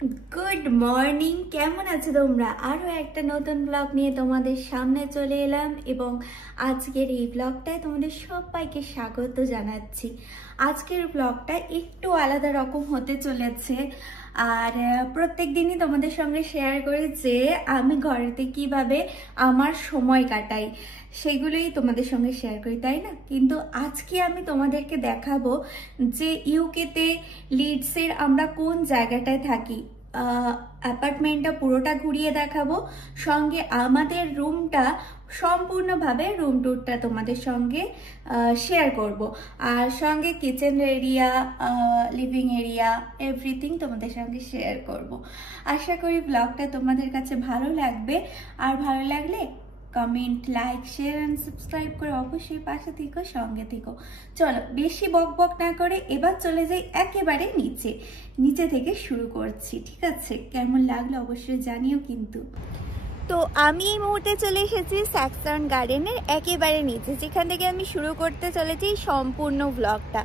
Good morning, কেমন আছো তোমরা? আরও একটা নতুন ব্লগ নিয়ে তোমাদের সামনে চলে এলাম এবং আজকের এই ব্লগটায় তোমাদের সবাইকে স্বাগত জানাচ্ছি। আজকের ব্লগটা একটু আলাদা রকম হতে চলেছে আর প্রত্যেক দিনই তোমাদের সঙ্গে শেয়ার করি যে আমি ঘরেতে কিভাবে আমার সময় কাটাই, সেগুলোই তোমাদের সঙ্গে শেয়ার করি, তাই না? কিন্তু আজকে আমি তোমাদেরকে দেখাবো যে ইউকেতে লিডসের আমরা কোন জায়গাটায় থাকি। অ্যাপার্টমেন্টটা পুরোটা ঘুরিয়ে দেখাবো, সঙ্গে আমাদের রুমটা সম্পূর্ণভাবে রুম ট্যুরটা তোমাদের সঙ্গে শেয়ার করব, আর সঙ্গে kitchen area, living area, everything তোমাদের সঙ্গে শেয়ার করব। আশা করি ব্লগটা তোমাদের কাছে ভালো লাগবে, আর ভালো লাগলে comment, like, share and subscribe করে অবশ্যই পাশে থেকো, সঙ্গে থেকো। চলো বেশি বক বক না করে এবার চলে যাই একেবারে নিচে থেকে শুরু করছি, ঠিক আছে? কেমন লাগলো অবশ্যই জানিও কিন্তু। তো আমি এই মুহূর্তে চলে এসেছি স্যাক্সটন গার্ডেনের একেবারে নিচে, যেখান থেকে আমি শুরু করতে চলেছি সম্পূর্ণ ব্লগটা।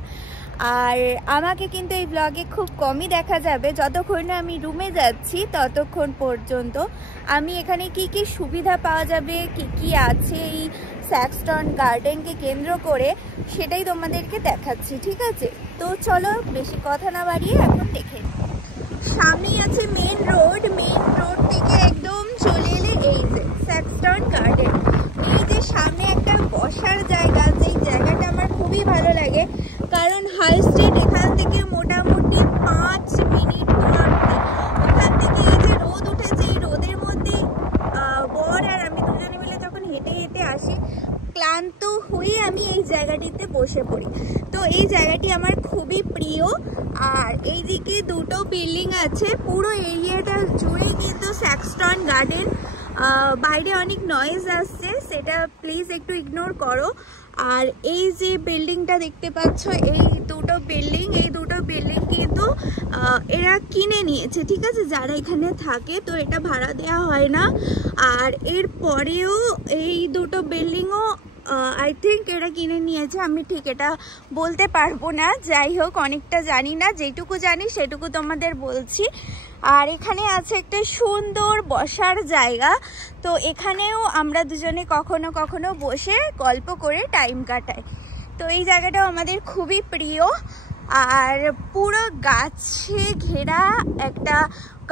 আর আমাকে কিন্তু এই ব্লগে খুব কমই দেখা যাবে, যতক্ষণ না আমি রুমে যাচ্ছি ততক্ষণ পর্যন্ত আমি এখানে কি কি সুবিধা পাওয়া যাবে, কি কি আছে এই স্যাক্সটন গার্ডেনকে কেন্দ্র করে, সেটাই তোমাদেরকে দেখাচ্ছি, ঠিক আছে? তো চলো বেশি কথা না বাড়িয়ে এখন দেখে। সামনেই আছে মেন রোড থেকে একদম চলে এলে এই যে স্যাক্সটন গার্ডেন। এই যে সামনে একটা বসার জায়গা, যেই জায়গাটা আমার খুবই ভালো লাগে, কারণ হাই স্ট্রিট এখান থেকে মোটামুটি 5 মিনিট দূরত্বে। ওখান থেকে এই যে রোদ উঠেছে, এই রোদের মধ্যে বর আর আমি দুজনে মিলে যখন হেঁটে হেঁটে আসি, ক্লান্ত হয়ে আমি এই জায়গাটিতে বসে পড়ি। তো এই জায়গাটি আমার খুবই প্রিয়। আর এইদিকে দুটো বিল্ডিং আছে, পুরো এরিয়াটা জুড়ে কিন্তু স্যাক্সটন গার্ডেন। বাইরে অনেক নয়েজ আসছে, সেটা প্লিজ একটু ইগনোর করো। আর এই যে বিল্ডিংটা দেখতে পাচ্ছ, এই দুটো বিল্ডিং কিন্তু এরা কিনে নিয়েছে, ঠিক আছে? যারা এখানে থাকে, তো এটা ভাড়া দেওয়া হয় না। আর এর পরেও এই দুটো বিল্ডিংও আই থিঙ্ক এরা কিনে নিয়েছে, আমি ঠিক এটা বলতে পারবো না। যাই হোক, অনেকটা জানি না, যেটুকু জানি সেটুকু তোমাদের বলছি। আর এখানে আছে একটা সুন্দর বসার জায়গা, তো এখানেও আমরা দুজনে কখনো কখনো বসে গল্প করে টাইম কাটাই। তো এই জায়গাটাও আমাদের খুবই প্রিয়। আর পুরো গাছে ঘেরা একটা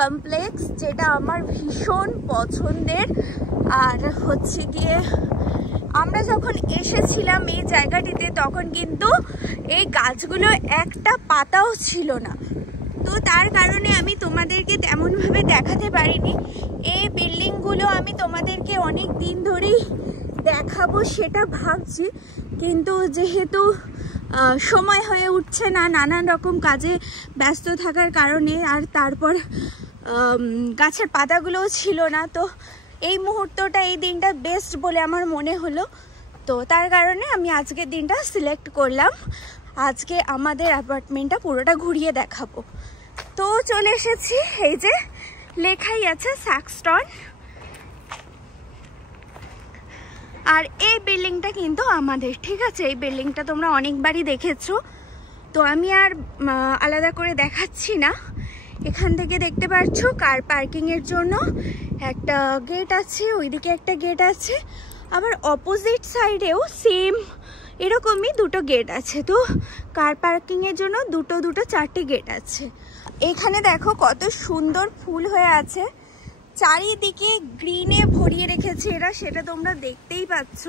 কমপ্লেক্স, যেটা আমার ভীষণ পছন্দের। আর হচ্ছে গিয়ে আমরা যখন এসেছিলাম এই জায়গাটিতে, তখন কিন্তু এই গাছগুলো একটা পাতাও ছিল না, তো তার কারণে আমি তোমাদেরকে তেমনভাবে দেখাতে পারিনি। এই বিল্ডিংগুলো আমি তোমাদেরকে অনেক দিন ধরেই দেখাবো সেটা ভাবছি, কিন্তু যেহেতু সময় হয়ে উঠছে না, নানান রকম কাজে ব্যস্ত থাকার কারণে, আর তারপর গাছের পাতাগুলোও ছিল না, তো এই মুহূর্তটা, এই দিনটা বেস্ট বলে আমার মনে হলো। তো তার কারণে আমি আজকের দিনটা সিলেক্ট করলাম, আজকে আমাদের অ্যাপার্টমেন্টটা পুরোটা ঘুরিয়ে দেখাবো। তো চলে এসেছি, এই যে লেখাই আছে স্যাক্সটন। আর এই বিল্ডিংটা কিন্তু আমাদের, ঠিক আছে? এই বিল্ডিংটা তোমরা অনেকবারই দেখেছো, তো আমি আর আলাদা করে দেখাচ্ছি না। এখান থেকে দেখতে পাচ্ছ কার পার্কিংয়ের জন্য একটা গেট আছে, ওইদিকে একটা গেট আছে, আবার অপোজিট সাইডেও সেম এরকমই দুটো গেট আছে। তো কার পার্কিংয়ের জন্য দুটো 4টে গেট আছে। এখানে দেখো কত সুন্দর ফুল হয়ে আছে, চারিদিকে গ্রিনে ভরিয়ে রেখেছে এরা, সেটা তোমরা দেখতেই পাচ্ছ।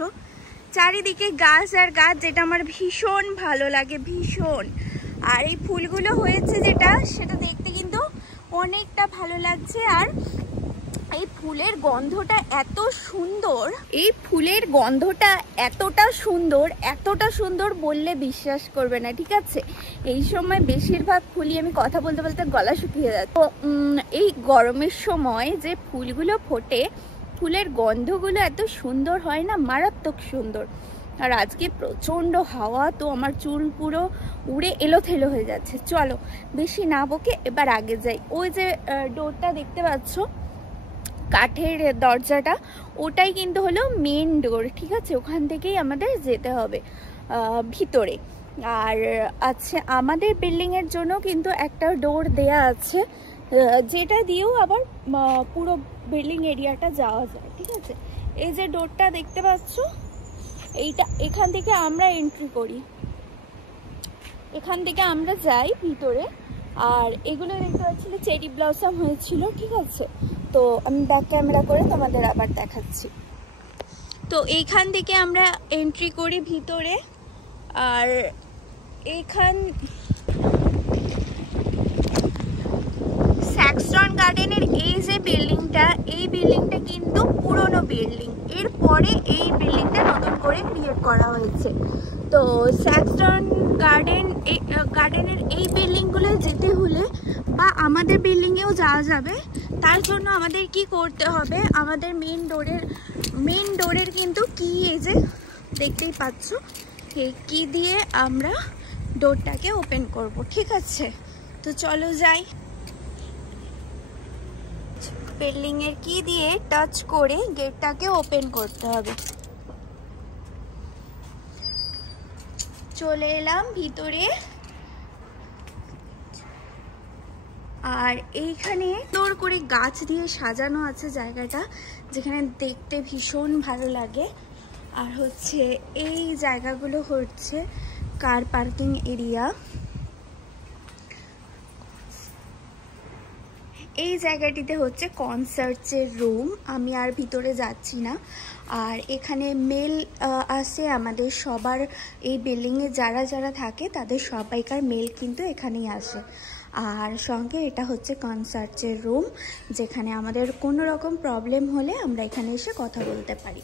চারিদিকে গাছ আর গাছ, যেটা আমার ভীষণ ভালো লাগে, ভীষণ। আর এই ফুলগুলো হয়েছে যেটা, সেটা দেখতে কিন্তু অনেকটা ভালো লাগছে। আর এই ফুলের গন্ধটা এত সুন্দর, এতটা সুন্দর বললে বিশ্বাস করবে না, ঠিক আছে? এই সময় বেশিরভাগ ফুলই, আমি কথা বলতে বলতে গলা শুকিয়ে যাচ্ছে। তো এই গরমের সময় যে ফুলগুলো ফোটে, ফুলের গন্ধগুলো এত সুন্দর হয় না, মারাত্মক সুন্দর। আর আজকে প্রচণ্ড হাওয়া, তো আমার চুল পুরো উড়ে এলোথেলো হয়ে যাচ্ছে। চলো বেশি না বকে এবার আগে যাই। ওই যে ডোরটা দেখতে পাচ্ছ, কাঠের দরজাটা, ওটাই কিন্তু হলো মেন ডোর, ঠিক আছে? ওখান থেকেই আমাদের যেতে হবে ভিতরে। আর আচ্ছা, আমাদের বিল্ডিংয়ের জন্য কিন্তু একটা ডোর দেয়া আছে, যেটা দিয়েও আবার পুরো বিল্ডিং এরিয়াটা যাওয়া যায়। ঠিক আছে, এই যে ডোরটা দেখতে পাচ্ছ, এখান থেকে আমরা এন্ট্রি করি, এখান থেকে আমরা যাই ভিতরে। আর এগুলো দেখতে পাচ্ছিলে চেরি ব্লসম হয়েছিল। ঠিক আছে, তো আমি ব্যাক ক্যামেরা করে তোমাদের আবার দেখাচ্ছি। তো এইখান থেকে আমরা এন্ট্রি করি ভিতরে। আর এইখান স্যাক্সটন গার্ডেনের এই যে বিল্ডিংটা, এই বিল্ডিংটা কিন্তু পুরনো বিল্ডিং, এরপরে এই বিল্ডিংটা নতুন করে ক্রিয়েট করা হয়েছে। তো স্যাক্সটন গার্ডেনের এই বিল্ডিংগুলো যেতে হলে বা আমাদের বিল্ডিংয়েও যাওয়া যাবে, তার জন্য আমাদের কি করতে হবে, আমাদের মেন ডোরের কিন্তু কি, এই যে দেখতেই পাচ্ছ, এই কি দিয়ে আমরা ডোরটাকে ওপেন করব। ঠিক আছে, তো চলো যাই। বিল্ডিং এর কি দিয়ে টাচ করে গেটটাকে ওপেন করতে হবে। চলে এলাম ভিতরে। আর এইখানে তোর করে গাছ দিয়ে সাজানো আছে জায়গাটা, যেখানে দেখতে ভীষণ ভালো লাগে। আর হচ্ছে এই জায়গাগুলো হচ্ছে কার পার্কিং এরিয়া। এই জায়গাটিতে হচ্ছে কনসার্টসের রুম, আমি আর ভিতরে যাচ্ছি না। আর এখানে মেল আসে আমাদের সবার, এই বিল্ডিংয়ে যারা যারা থাকে তাদের সবাইকার মেল কিন্তু এখানেই আসে। আর সঙ্গে এটা হচ্ছে কনসার্টসের রুম, যেখানে আমাদের কোনো রকম প্রবলেম হলে আমরা এখানে এসে কথা বলতে পারি।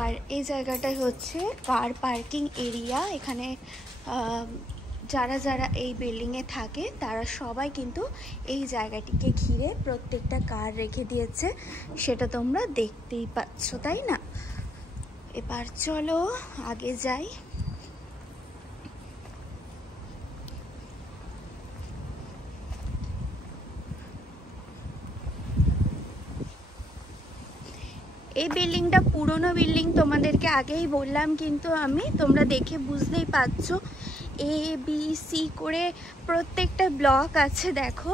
আর এই জায়গাটাই হচ্ছে কার পার্কিং এরিয়া। এখানে যারা যারা এই বিল্ডিংয়ে থাকে তারা সবাই কিন্তু এই জায়গাটিকে ঘিরে প্রত্যেকটা কার রেখে দিয়েছে, সেটা তোমরা দেখতেই পাচ্ছ, তাই না? এবার চলো আগে যাই। এই বিল্ডিংটা পুরনো বিল্ডিং, তোমাদেরকে আগেই বললাম, কিন্তু তোমরা দেখে বুঝতেই পারছো এ বি সি করে প্রত্যেকটা ব্লক আছে। দেখো,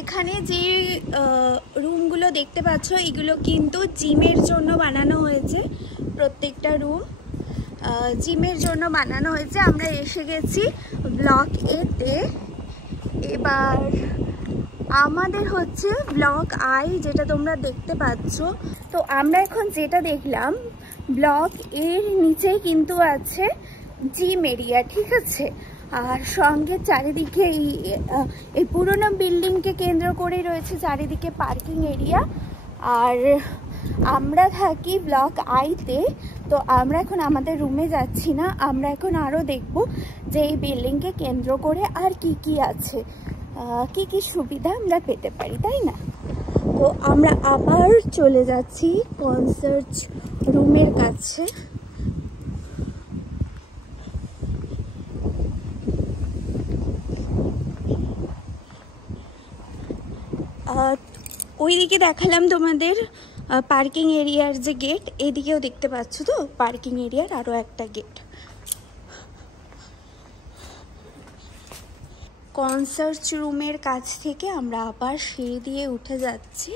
এখানে যে রুমগুলো দেখতে পাচ্ছ এগুলো কিন্তু জিমের জন্য বানানো হয়েছে। প্রত্যেকটা রুম জিমের জন্য বানানো হয়েছে। আমরা এসে গেছি ব্লক এতে। এবার আমাদের হচ্ছে ব্লক আই, যেটা তোমরা দেখতে পাচ্ছ। তো আমরা এখন যেটা দেখলাম, ব্লক এর নিচেই কিন্তু আছে জিম এরিয়া। ঠিক আছে, আর সঙ্গে চারিদিকে এই পুরোনো বিল্ডিংকে কেন্দ্র করে রয়েছে চারিদিকে পার্কিং এরিয়া। আর আমরা থাকি ব্লক আইতে। তো আমরা এখন আমাদের রুমে যাচ্ছি না, আমরা এখন আরও দেখব যে এই বিল্ডিংকে কেন্দ্র করে আর কি কি আছে, কি কি সুবিধা আমরা পেতে পারি, তাই না? তো আমরা আবার চলে যাচ্ছি কনসার্ট রুমের কাছে। ওইদিকে দেখালাম তোমাদের পার্কিং এরিয়ার যে গেট, এদিকেও দেখতে পাচ্ছ তো পার্কিং এরিয়ার আরও একটা গেট। কনসার্ট রুমের কাছ থেকে আমরা আবার সিঁড়ি দিয়ে উঠে যাচ্ছি।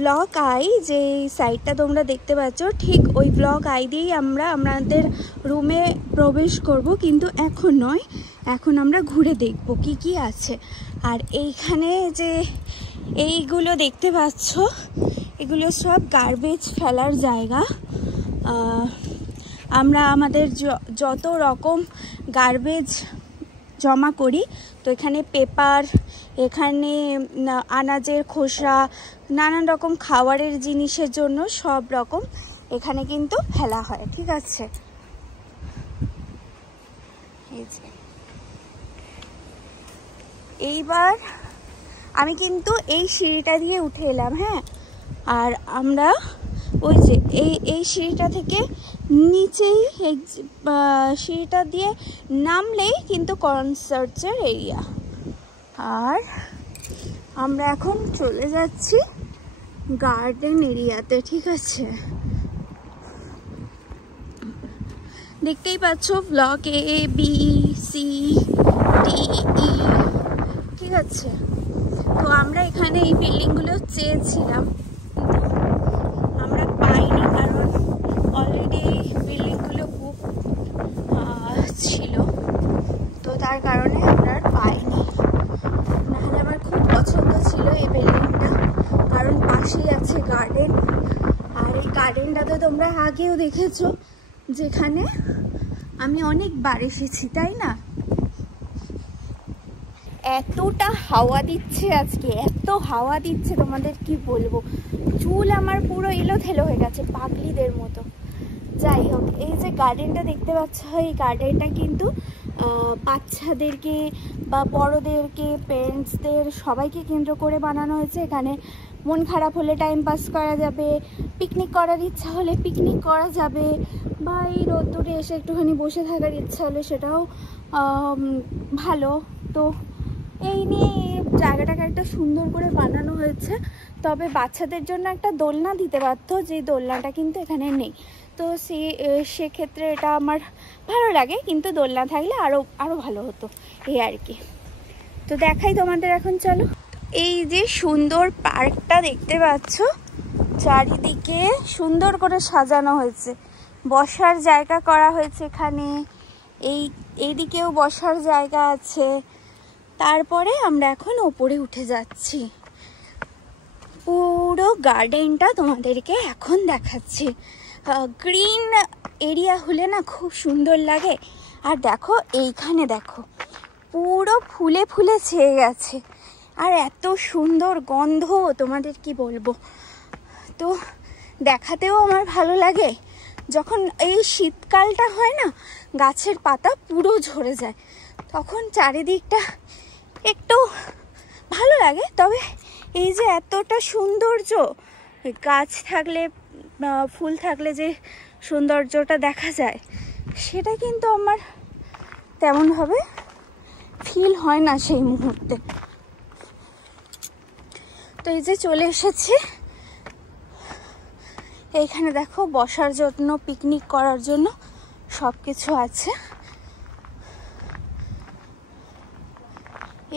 ব্লক আই যে সাইডটা তোমরা দেখতে পাচ্ছ, ঠিক ওই ব্লক আই দিয়েই আমরা আমাদের রুমে প্রবেশ করব, কিন্তু এখন নয়, এখন আমরা ঘুরে দেখব কি কি আছে। আর এইখানে যে এইগুলো দেখতে পাচ্ছ, এগুলো সব গার্বেজ ফেলার জায়গা। আমরা আমাদের যত রকম গার্বেজ জমা করি, তো এখানে পেপার, এখানে আনাজের খোসা, নানান রকম খাবারের জিনিসের জন্য সব রকম এখানে কিন্তু ফেলা হয়, ঠিক আছে। এইবার আমি কিন্তু এই সিঁড়িটা দিয়ে উঠে এলাম, হ্যাঁ। আর আমরা ওই যে এই সিঁড়িটা থেকে নিচেই সিঁড়িটা দিয়ে নামলেই কিন্তু কনসার্টের এরিয়া। আর আমরা এখন চলে যাচ্ছি গার্ডেন এরিয়াতে, ঠিক আছে। দেখতেই পাচ্ছ ব্লক ABCDE, ঠিক আছে। তো আমরা এখানে এই বিল্ডিংগুলো চেয়েছিলাম, আমরা পাইনি, কারণ অলরেডি এই বিল্ডিংগুলো বুক ছিল, তো তার কারণে আমরা আর পাইনি। নাহলে আমার খুব পছন্দ ছিল এই বিল্ডিংটা, কারণ পাশেই আছে গার্ডেন। আর এই গার্ডেনটা তো তোমরা আগেও দেখেছো, যেখানে আমি অনেকবার এসেছি, তাই না। এতটা হাওয়া দিচ্ছে আজকে, এত হাওয়া দিচ্ছে তোমাদের কি বলবো। চুল আমার পুরো এলোথেলো হয়ে গেছে পাগলিদের মতো। যাই হোক, এই যে গার্ডেনটা দেখতে পাচ্ছ, এই গার্ডেনটা কিন্তু বাচ্চাদেরকে বা বড়োদেরকে, পেরেন্টসদের সবাইকে কেন্দ্র করে বানানো হয়েছে। এখানে মন খারাপ হলে টাইম পাস করা যাবে, পিকনিক করার ইচ্ছা হলে পিকনিক করা যাবে, বা এই রোদ্দুরে এসে একটুখানি বসে থাকার ইচ্ছা হলে সেটাও ভালো। তো এই নিয়ে জায়গাটাকে একটা সুন্দর করে বানানো হয়েছে। তবে বাচ্চাদের জন্য একটা দোলনা দিতে পারতো, যে দোলনাটা কিন্তু এখানে নেই। তো সেক্ষেত্রে এটা আমার ভালো লাগে, কিন্তু দোলনা থাকলে আরও ভালো হতো, এই আর কি। তো দেখাই তোমাদের এখন, চলো। এই যে সুন্দর পার্কটা দেখতে পাচ্ছ, চারিদিকে সুন্দর করে সাজানো হয়েছে, বসার জায়গা করা হয়েছে এখানে, এইদিকেও বসার জায়গা আছে। তারপরে আমরা এখন ওপরে উঠে যাচ্ছি, পুরো গার্ডেনটা তোমাদেরকে এখন দেখাচ্ছি। গ্রিন এরিয়া হলে না খুব সুন্দর লাগে। আর দেখো, এইখানে দেখো পুরো ফুলে ফুলে ছেয়ে গেছে, আর এত সুন্দর গন্ধ তোমাদের কি বলবো। তো দেখাতেও আমার ভালো লাগে। যখন এই শীতকালটা হয় না, গাছের পাতা পুরো ঝরে যায়, তখন চারিদিকটা একটু ভালো লাগে। তবে এই যে এতটা সৌন্দর্য, গাছ থাকলে, ফুল থাকলে যে সৌন্দর্যটা দেখা যায়, সেটা কিন্তু আমার তেমনভাবে ফিল হয় না সেই মুহূর্তে। তো এই যে চলে এসেছি, এইখানে দেখো বসার জন্য, পিকনিক করার জন্য সব কিছু আছে।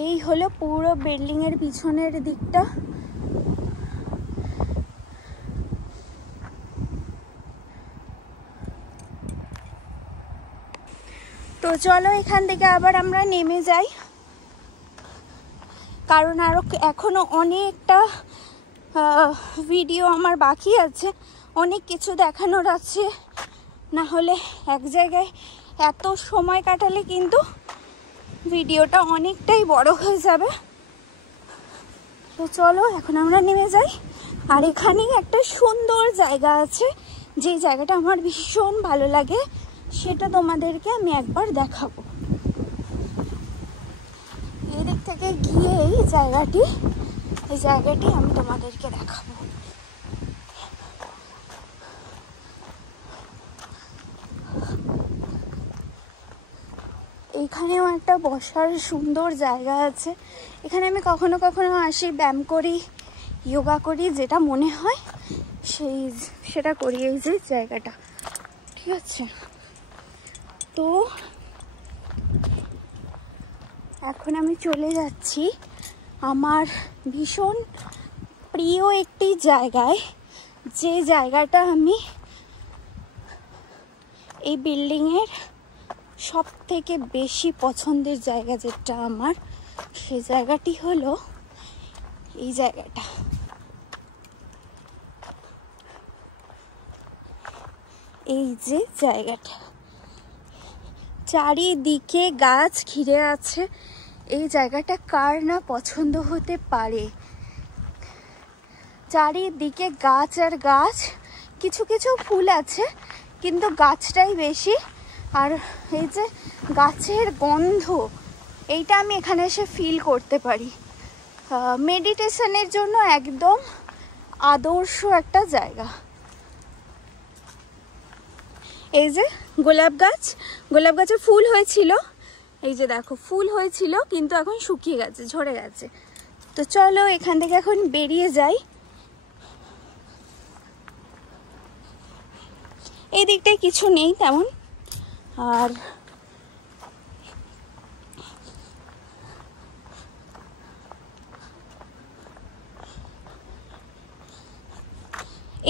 এই হলো পুরো বিল্ডিংয়ের পিছনের দিকটা। তো চলো এখান থেকে আবার আমরা নেমে যাই, কারণ আরও এখনো অনেকটা ভিডিও আমার বাকি আছে, অনেক কিছু দেখানোর আছে। না হলে এক জায়গায় এত সময় কাটালে কিন্তু ভিডিওটা অনেকটাই বড় হয়ে যাবে। তো চলো এখন আমরা নেমে যাই। আর এখানেই একটা সুন্দর জায়গা আছে, যে জায়গাটা আমার ভীষণ ভালো লাগে, সেটা তোমাদেরকে আমি একবার দেখাবো। এই দিক থেকে গিয়ে এই জায়গাটি আমি তোমাদেরকে দেখাবো। এখানেও একটা বসার সুন্দর জায়গা আছে। এখানে আমি কখনো কখনো আসি, ব্যায়াম করি, যোগা করি, যেটা মনে হয় সেটা করি। এই যে জায়গাটা, ঠিক আছে। তো এখন আমি চলে যাচ্ছি আমার ভীষণ প্রিয় একটি জায়গায়, যে জায়গাটা আমি এই বিল্ডিংয়ের সব থেকে বেশি পছন্দের জায়গা, যেটা আমার, সেই জায়গাটি হলো এই জায়গাটা। এই যে জায়গাটা, চারিদিকে গাছ ঘিরে আছে, এই জায়গাটা কার না পছন্দ হতে পারে। চারিদিকে গাছ আর গাছ, কিছু কিছু ফুল আছে কিন্তু গাছটাই বেশি। আর এই যে গাছের গন্ধ, এইটা আমি এখানে এসে ফিল করতে পারি। মেডিটেশনের জন্য একদম আদর্শ একটা জায়গা। এই যে গোলাপ গাছ, গোলাপ গাছে ফুল হয়েছিল, এই যে দেখো ফুল হয়েছিল কিন্তু এখন শুকিয়ে গেছে, ঝরে গেছে। তো চলো এখান থেকে এখন বেরিয়ে যাই। এই দিকটায় কিছু নেই তেমন। আর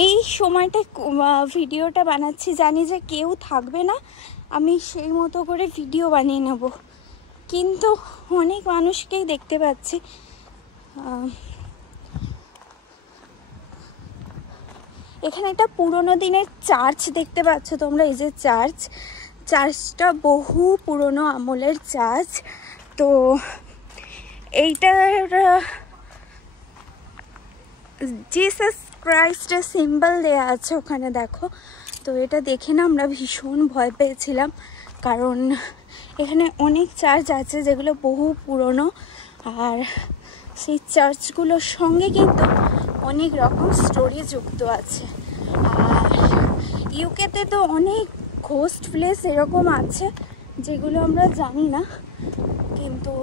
এই সময়টা ভিডিওটা বানাচ্ছি, জানি যে কেউ থাকবে না, আমি সেই মতো করে ভিডিও বানিয়ে নেব, কিন্তু অনেক মানুষকেই দেখতে পাচ্ছি। এখানে একটা পুরোনো দিনের চার্চ দেখতে পাচ্ছ তোমরা, এই যে চার্চটা বহু পুরনো আমলের চার্চ। তো এইটার জিসাস ক্রাইস্টের সিম্বল দেওয়া আছে ওখানে, দেখো। তো এটা দেখে না আমরা ভীষণ ভয় পেয়েছিলাম, কারণ এখানে অনেক চার্চ আছে যেগুলো বহু পুরনো, আর সেই চার্চগুলোর সঙ্গে কিন্তু অনেক রকম স্টোরি যুক্ত আছে। আর ইউকেতে তো অনেক ঘোস্ট প্লেস এরকম আছে যেগুলো আমরা জানি না, কিন্তু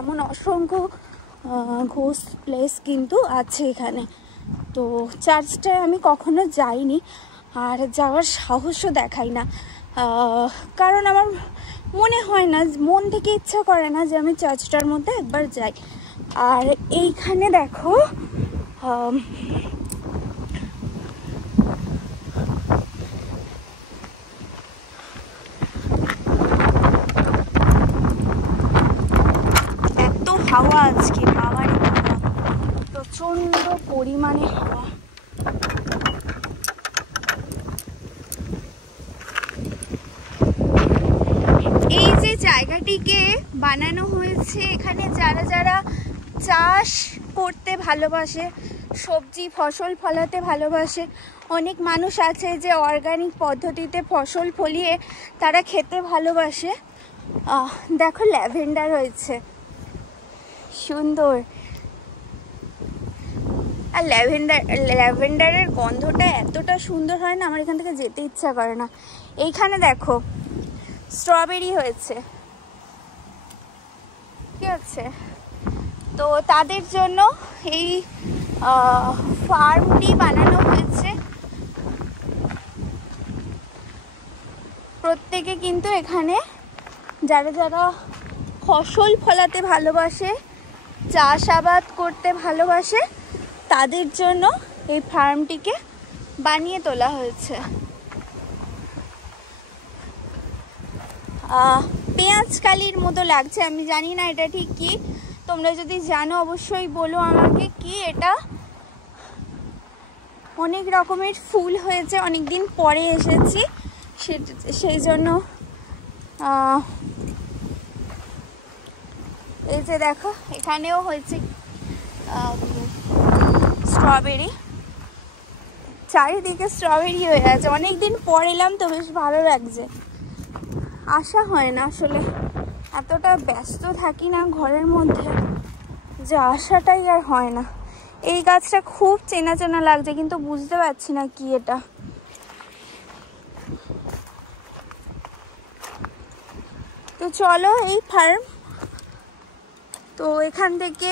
এমন অসংখ্য ঘোস্ট প্লেস কিন্তু আছে এখানে। তো চার্চটায় আমি কখনো যাইনি আর যাওয়ার সাহসও দেখাই না, কারণ আমার মনে হয় না, মন থেকে ইচ্ছা করে না যে আমি চার্চটার মধ্যে একবার যাই। আর এইখানে দেখো এত হাওয়া আজকে, বাবারই হাওয়া, প্রচন্ড পরিমাণে হাওয়া। এই যে জায়গাটিকে বানানো হয়েছে, এখানে যারা যারা চাষ করতে ভালোবাসে, সবজি ফসল ফলাতে ভালোবাসে, অনেক মানুষ আছে যে অর্গানিক পদ্ধতিতে ফসল ফলিয়ে তারা খেতে ভালোবাসে। দেখো ল্যাভেন্ডার হয়েছে, সুন্দর। আর ল্যাভেন্ডারের গন্ধটা এতটা সুন্দর হয় না, আমার এখান থেকে যেতে ইচ্ছা করে না। এইখানে দেখো স্ট্রবেরি হয়েছে, কি হচ্ছে। তো তাদের জন্য এই ফার্মটি বানানো হয়েছে। প্রত্যেকে কিন্তু এখানে যারা যারা ফসল ফলাতে ভালোবাসে, চাষাবাদ করতে ভালোবাসে, তাদের জন্য এই ফার্মটিকে বানিয়ে তোলা হয়েছে। পেঁয়াজকালির মতো লাগছে, আমি জানি না এটা ঠিক কি, তোমরা যদি জানো অবশ্যই বলো আমাকে কি এটা। অনেক রকমের ফুল হয়েছে, অনেক দিন পরে এসেছি সেই জন্য। এই যে দেখো এখানেও হয়েছে স্ট্রবেরি, চারিদিকে স্ট্রবেরি হয়ে আছে। অনেকদিন পর এলাম তো বেশ ভালো লাগছে, আসা হয় না আসলে, এতটা ব্যস্ত থাকি না ঘরের মধ্যে যে আসাটাই আর হয় না। এই গাছটা খুব চেনা চেনা লাগছে কিন্তু বুঝতে পারছি না কি এটা। তো চলো এই ফার্ম, তো এখান থেকে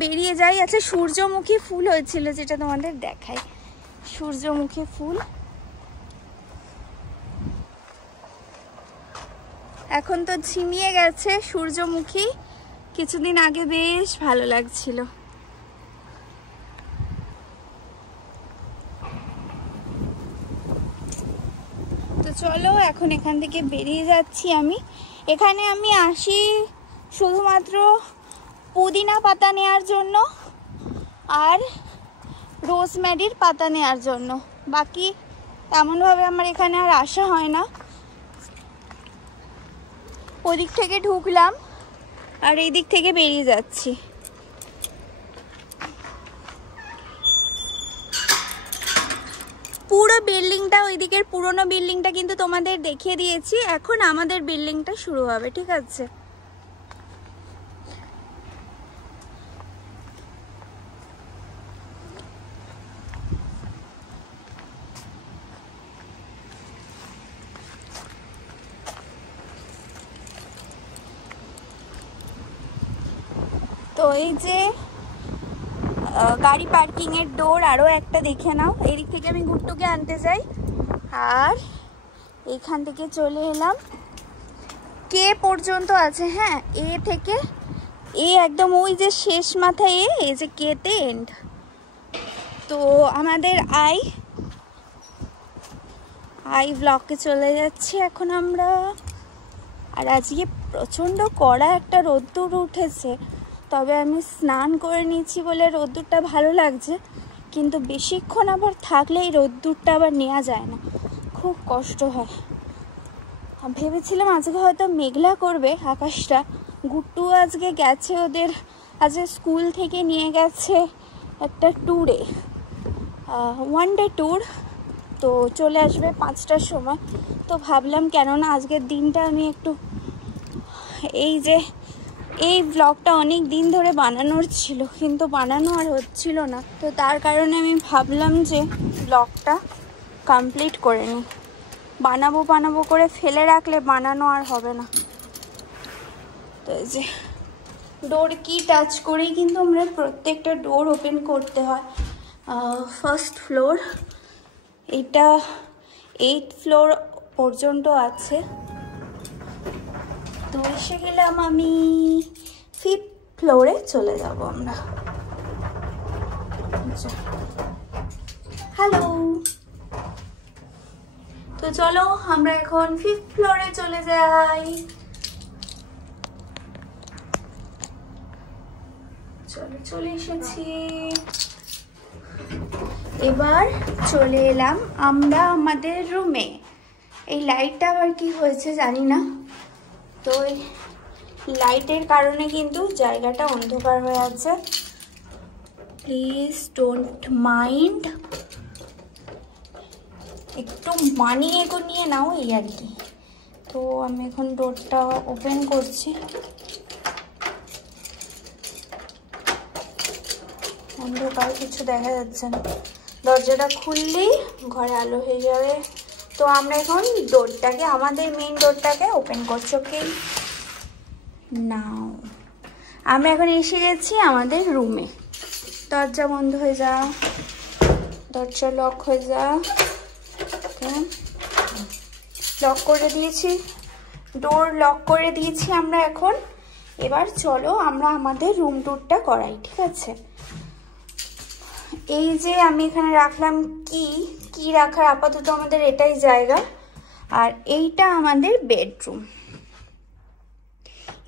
বেরিয়ে যাই। আচ্ছা সূর্যমুখী ফুল হয়েছিল যেটা তোমাদের দেখাই, সূর্যমুখী ফুল এখন তো ঝিমিয়ে গেছে। সূর্যমুখী কিছুদিন আগে বেশ ভালো লাগছিল। তো চলো এখন এখান থেকে বেরিয়ে যাচ্ছি আমি। এখানে আমি আসি শুধুমাত্র পুদিনা পাতা নেওয়ার জন্য আর রোজমেরির পাতা নেওয়ার জন্য, বাকি তেমনভাবে আমার এখানে আর আসা হয় না। ওদিক থেকে ঢুকলাম, আর এই দিক থেকে বেরিয়ে যাচ্ছি। পুরো বিল্ডিংটা, ওই দিকের পুরনো বিল্ডিংটা কিন্তু তোমাদের দেখিয়ে দিয়েছি। এখন আমাদের বিল্ডিংটা শুরু হবে, ঠিক আছে? তো এই যে গাড়ি পার্কিং এর ডোর আরো একটা দেখে নাও। এদিক থেকে আমি গুট্টুকে আনতে যাই, আর এইখান থেকে চলে এলাম। কে পর্যন্ত আছে, হ্যাঁ, এ থেকে এ একদম ওই যে শেষ মাথায় এই যে কেতে এন্ড। তো আমাদের আই ব্লকে চলে যাচ্ছি এখন আমরা। আর আজকে প্রচণ্ড কড়া একটা রোদ্দুর উঠেছে, তবে আমি স্নান করে নিয়েছি বলে রোদ্দুরটা ভালো লাগছে, কিন্তু বেশিক্ষণ আবার থাকলে এই রোদ্দুরটা আবার নেওয়া যায় না, খুব কষ্ট হয়। ভেবেছিলাম আজকে হয়তো মেঘলা করবে আকাশটা। গুট্টু আজকে গেছে, ওদের আজকে স্কুল থেকে নিয়ে গেছে একটা ট্যুরে, ওয়ান ডে ট্যুর। তো চলে আসবে 5টার সময়। তো ভাবলাম কেননা আজকের দিনটা আমি একটু এই ব্লগটা অনেক দিন ধরে বানানোর ছিল, কিন্তু বানানো আর হচ্ছিল না। তো তার কারণে আমি ভাবলাম যে ব্লগটা কমপ্লিট করে নিই। বানাবো করে ফেলে রাখলে বানানো আর হবে না। তো এই যে ডোর কি টাচ করেই কিন্তু আমরা প্রত্যেকটা ডোর ওপেন করতে হয়। ফার্স্ট ফ্লোর, এটা 8th ফ্লোর পর্যন্ত আছে। তো এসে গেলাম আমি 5th ফ্লোরে চলে যাব আমরা। হ্যালো, তো চলো আমরা এখন 5th ফ্লোরে চলে যাই। চলে এসেছি। এবার চলে এলাম আমরা আমাদের রুমে। এই লাইটটা আবার কি হয়েছে জানি না, তো এই লাইটের কারণে কিন্তু জায়গাটা অন্ধকার হয়ে আছে, প্লিজ ডোন্ট মাইন্ড, একটু মানিয়ে নিয়ে নাও এই আর কি। তো আমি এখন ডোরটা ওপেন করছি। অন্ধকার, কিছু দেখা যাচ্ছে না। দরজাটা খুললেই ঘরে আলো হয়ে যাবে। তো আমরা এখন ডোরটাকে, আমাদের মেইন ডোরটাকে ওপেন করছি। ওকে, নাও আমরা এখন এসে গেছি আমাদের রুমে। দরজা বন্ধ হয়ে যা, দরজা লক হয়ে যা। লক করে দিয়েছি, ডোর লক করে দিয়েছি আমরা এখন। এবার চলো আমরা আমাদের রুম ট্যুরটা করাই, ঠিক আছে? এই যে আমি এখানে রাখলাম কি রাখার, আপাতত আমাদের এটাই জায়গা। আর এইটা আমাদের বেডরুম।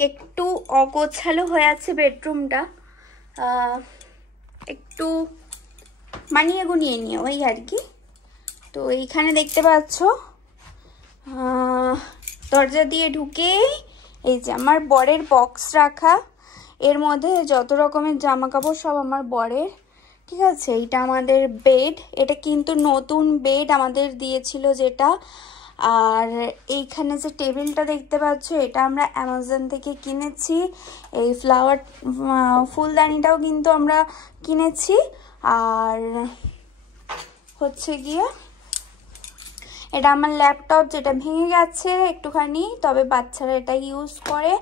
একটু অগোছালো হয়ে আছে বেডরুমটা, একটু মানিয়ে গুনিয়ে নিয়ে ওই আর কি। তো এইখানে দেখতে পাচ্ছ দরজা দিয়ে ঢুকে এই যে আমার বরের বক্স রাখা, এর মধ্যে যত রকমের জামা কাপড় সব আমার বরের, ঠিক আছে? এইটা আমাদের বেড, এটা কিন্তু নতুন বেড আমাদের দিয়েছিল যেটা। আর এইখানে যে টেবিলটা দেখতে পাচ্ছ, এটা আমরা অ্যামাজন থেকে কিনেছি। এই ফুলদানিটাও কিন্তু আমরা কিনেছি। আর হচ্ছে গিয়ে এটা আমার ল্যাপটপ, যেটা ভেঙে গেছে একটুখানি, তবে বাচ্চারা এটা ইউজ করে।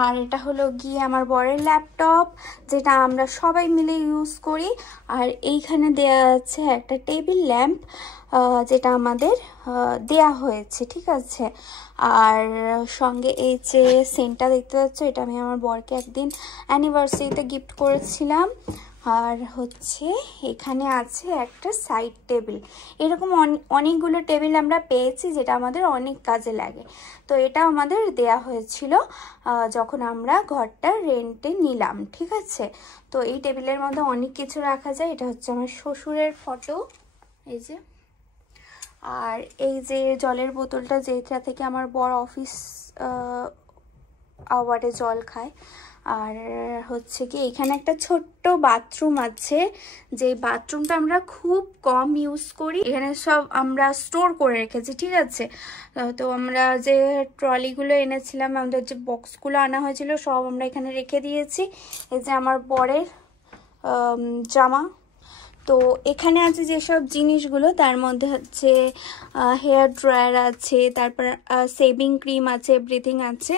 আর এটা হলো গিয়ে আমার বরের ল্যাপটপ, যেটা আমরা সবাই মিলে ইউজ করি। আর এইখানে দেয়া আছে একটা টেবিল ল্যাম্প, যেটা আমাদের দেয়া হয়েছে, ঠিক আছে? আর সঙ্গে এই যে সেন্টটা দেখতে পাচ্ছ, এটা আমি আমার বরকে একদিন অ্যানিভার্সারিতে গিফট করেছিলাম। আর হচ্ছে এখানে আছে একটা সাইড টেবিল। এরকম অনেকগুলো টেবিল আমরা পেয়েছি, যেটা আমাদের অনেক কাজে লাগে। তো এটা আমাদের দেয়া হয়েছিল যখন আমরা ঘরটা রেন্টে নিলাম, ঠিক আছে? তো এই টেবিলের মধ্যে অনেক কিছু রাখা যায়। এটা হচ্ছে আমার শ্বশুরের ফটো, এই যে। আর এই যে জলের বোতলটা, যেটা থেকে আমার বর অফিস আওয়ারে জল খায়। আর হচ্ছে কি এখানে একটা ছোট্ট বাথরুম আছে, যে বাথরুমটা আমরা খুব কম ইউজ করি। এখানে সব আমরা স্টোর করে রেখেছি, ঠিক আছে। তো আমরা যে ট্রলিগুলো এনেছিলাম, আমাদের যে বক্সগুলো আনা হয়েছিল, সব আমরা এখানে রেখে দিয়েছি। এই যে আমার বরের জামা। তো এখানে আছে যেসব জিনিসগুলো, তার মধ্যে হচ্ছে হেয়ার ড্রায়ার আছে, তারপর সেভিং ক্রিম আছে, এভরিথিং আছে।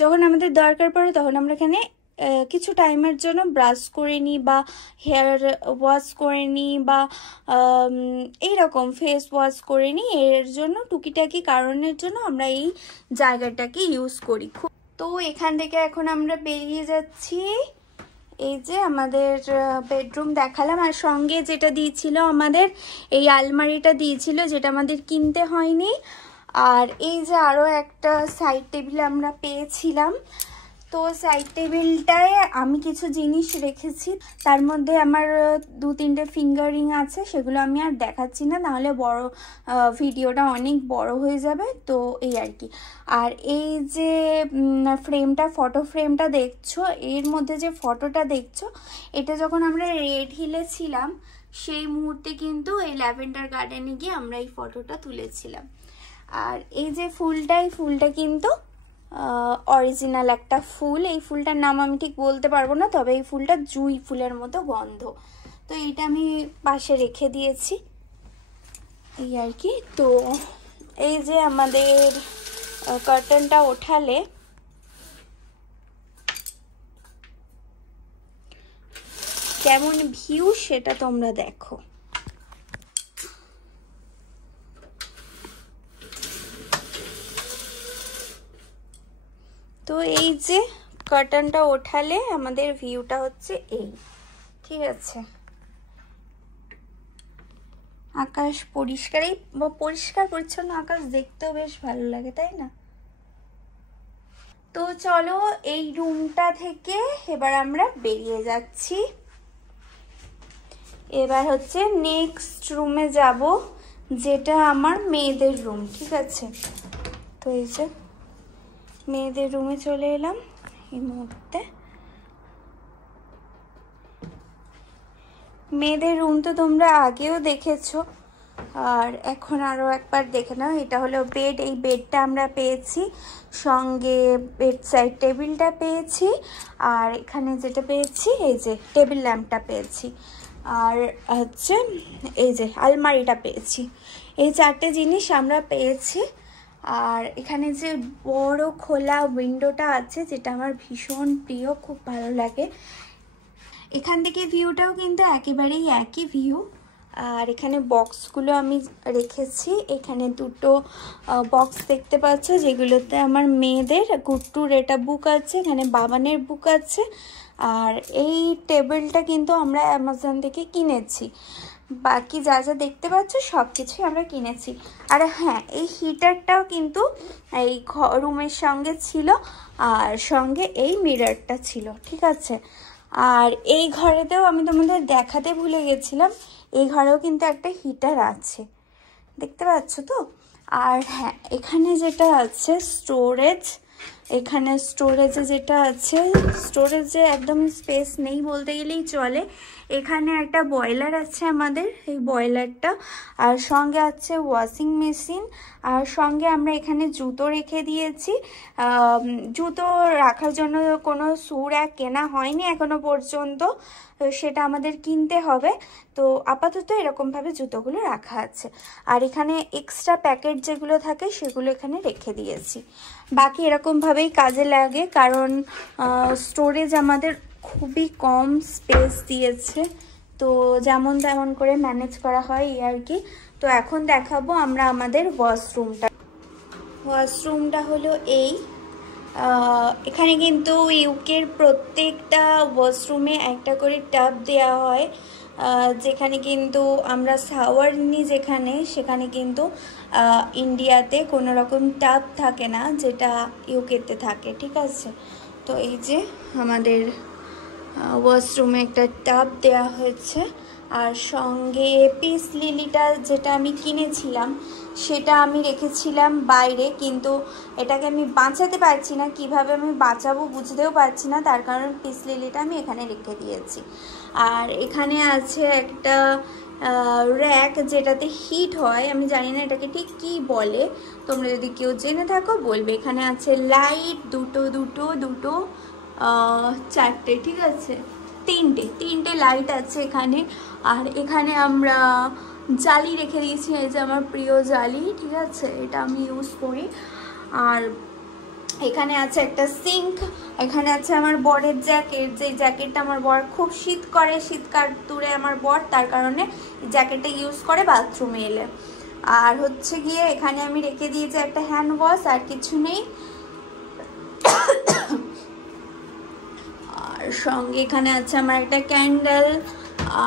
যখন আমাদের দরকার পড়ে তখন আমরা এখানে কিছু টাইমের জন্য ব্রাশ করে নিই, বা হেয়ার ওয়াশ করে নিই, বা এইরকম ফেস ওয়াশ করে নিই। এর জন্য টুকিটাকি কারণের জন্য আমরা এই জায়গাটাকে ইউজ করি। তো এখান থেকে এখন আমরা বেরিয়ে যাচ্ছি। এই যে আমাদের বেডরুম দেখালাম, আর সঙ্গে যেটা দিয়েছিল আমাদের এই আলমারিটা দিয়েছিল, যেটা আমাদের কিনতে হয়নি। আর এই যে আরও একটা সাইড টেবিল আমরা পেয়েছিলাম। তো সাইড টেবিলটায় আমি কিছু জিনিস রেখেছি, তার মধ্যে আমার 2-3টে ফিঙ্গারিং আছে, সেগুলো আমি আর দেখাচ্ছি না, নাহলে ভিডিওটা অনেক বড় হয়ে যাবে। তো এই আর কি। আর এই যে ফ্রেমটা, ফটো ফ্রেমটা দেখছো, এর মধ্যে যে ফটোটা দেখছো, এটা যখন আমরা রেড হিলে ছিলাম সেই মুহূর্তে কিন্তু এই ল্যাভেন্ডার গার্ডেনে গিয়ে আমরা এই ফটোটা তুলেছিলাম। আর এই যে ফুলটা, এই ফুলটা কিন্তু অরিজিনাল একটা ফুল। এই ফুলটার নাম আমি ঠিক বলতে পারবো না, তবে এই ফুলটা জুঁই ফুলের মতো গন্ধ। তো এইটা আমি পাশে রেখে দিয়েছি, এই আর কি। তো এই যে আমাদের কার্টেনটা ওঠালে কেমন ভিউ সেটা তোমরা দেখো। তো এই যে কার্টেনটা ওঠালে আমাদের ভিউটা হচ্ছে এই, ঠিক আছে। আকাশ পরিষ্কারই, পরিষ্কার পরিচ্ছন্ন আকাশ দেখতেও বেশ ভালো লাগে, তাই না? তো চলো এই রুমটা থেকে এবার আমরা বেরিয়ে যাচ্ছি। এবার হচ্ছে নেক্সট রুমে যাব, যেটা আমার মেয়েদের রুম, ঠিক আছে। তো এই যে মেয়েদের রুমে চলে এলাম এই মুহূর্তে। মেয়েদের রুম তো তোমরা আগেও দেখেছো, আর এখন আরও একবার দেখে নাও। এটা হলো বেড, এই বেডটা আমরা পেয়েছি, সঙ্গে বেড সাইড টেবিলটা পেয়েছি, আর এখানে যেটা পেয়েছি এই যে টেবিল ল্যাম্পটা পেয়েছি, আর হচ্ছে এই যে আলমারিটা পেয়েছি। এই 4টে জিনিস আমরা পেয়েছি। আর এখানে যে বড় খোলা উইন্ডোটা আছে, যেটা আমার ভীষণ প্রিয়, খুব ভালো লাগে। এখান থেকে ভিউটাও কিন্তু একেবারেই একই ভিউ। আর এখানে বক্সগুলো আমি রেখেছি, এখানে 2টো বক্স দেখতে পাচ্ছ, যেগুলোতে আমার মেয়েদের গুট্টুর এটা বুক আছে, এখানে বাবানের বুক আছে। আর এই টেবিলটা কিন্তু আমরা অ্যামাজন থেকে কিনেছি। বাকি যা যা দেখতে পাচ্ছ সব কিছুই আমরা কিনেছি। আর হ্যাঁ, এই হিটারটাও কিন্তু এই রুমের সঙ্গে ছিল, আর সঙ্গে এই মিররটা ছিল, ঠিক আছে। আর এই ঘরেতেও আমি তোমাদের দেখাতে ভুলে গেছিলাম, এই ঘরেও কিন্তু একটা হিটার আছে, দেখতে পাচ্ছ তো। আর হ্যাঁ, এখানে যেটা আছে স্টোরেজ, এখানে স্টোরেজে যেটা আছে, স্টোরেজে একদম স্পেস নেই বলতে গেলেই চলে। এখানে একটা বয়লার আছে আমাদের, এই বয়লারটা, আর সঙ্গে আছে ওয়াশিং মেশিন, আর সঙ্গে আমরা এখানে জুতো রেখে দিয়েছি। জুতো রাখার জন্য কোনো শু র্যাক কেনা হয়নি এখনো পর্যন্ত, সেটা আমাদের কিনতে হবে। তো আপাতত এরকমভাবে জুতোগুলো রাখা আছে। আর এখানে এক্সট্রা প্যাকেট যেগুলো থাকে সেগুলো এখানে রেখে দিয়েছি। বাকি এরকমভাবেই কাজে লাগে, কারণ স্টোরেজ আমাদের খুবই কম স্পেস দিয়েছে, তো যেমন তেমন করে ম্যানেজ করা হয় এই আর কি। তো এখন দেখাবো আমরা আমাদের ওয়াশরুমটা। ওয়াশরুমটা হলো এই, এখানে কিন্তু ইউকের প্রত্যেকটা ওয়াশরুমে একটা করে টাব দেওয়া হয়, যেখানে কিন্তু আমরা শাওয়ার নিই যেখানে, সেখানে কিন্তু ইন্ডিয়াতে কোনো রকম টাব থাকে না, যেটা ইউকেতে থাকে, ঠিক আছে। তো এই যে আমাদের ওয়াশরুমে একটা টাব দেওয়া হয়েছে। আর সঙ্গে পিস লিলিটা যেটা আমি কিনেছিলাম সেটা আমি রেখেছিলাম বাইরে, কিন্তু এটাকে আমি বাঁচাতে পারছি না, কিভাবে আমি বাঁচাবো বুঝতেও পারছি না, তার কারণ পিস লিলিটা আমি এখানে রেখে দিয়েছি। আর এখানে আছে একটা র্যাক যেটাতে হিট হয়, আমি জানি না এটাকে ঠিক কী বলে, তোমরা যদি কেউ জেনে থাকো বলবে। এখানে আছে লাইট দুটো দুটো দুটো চারটে, ঠিক আছে, তিনটে লাইট আছে এখানে। আর এখানে আমরা জালি রেখে দিয়েছি, এই যে আমার প্রিয় জালি, ঠিক আছে, এটা আমি ইউজ করি। আর এখানে আছে একটা সিঙ্ক, এখানে আছে আমার বরের জ্যাকেট, যে জ্যাকেটটা আমার বর খুব শীত করে, শীতকাল দূরে আমার বর, তার কারণে জ্যাকেটটা ইউজ করে বাথরুমে এলে। আর হচ্ছে গিয়ে এখানে আমি রেখে দিয়েছি একটা হ্যান্ড ওয়াশ, আর কিছু নেই। আর সঙ্গে এখানে আছে আমার একটা ক্যান্ডেল,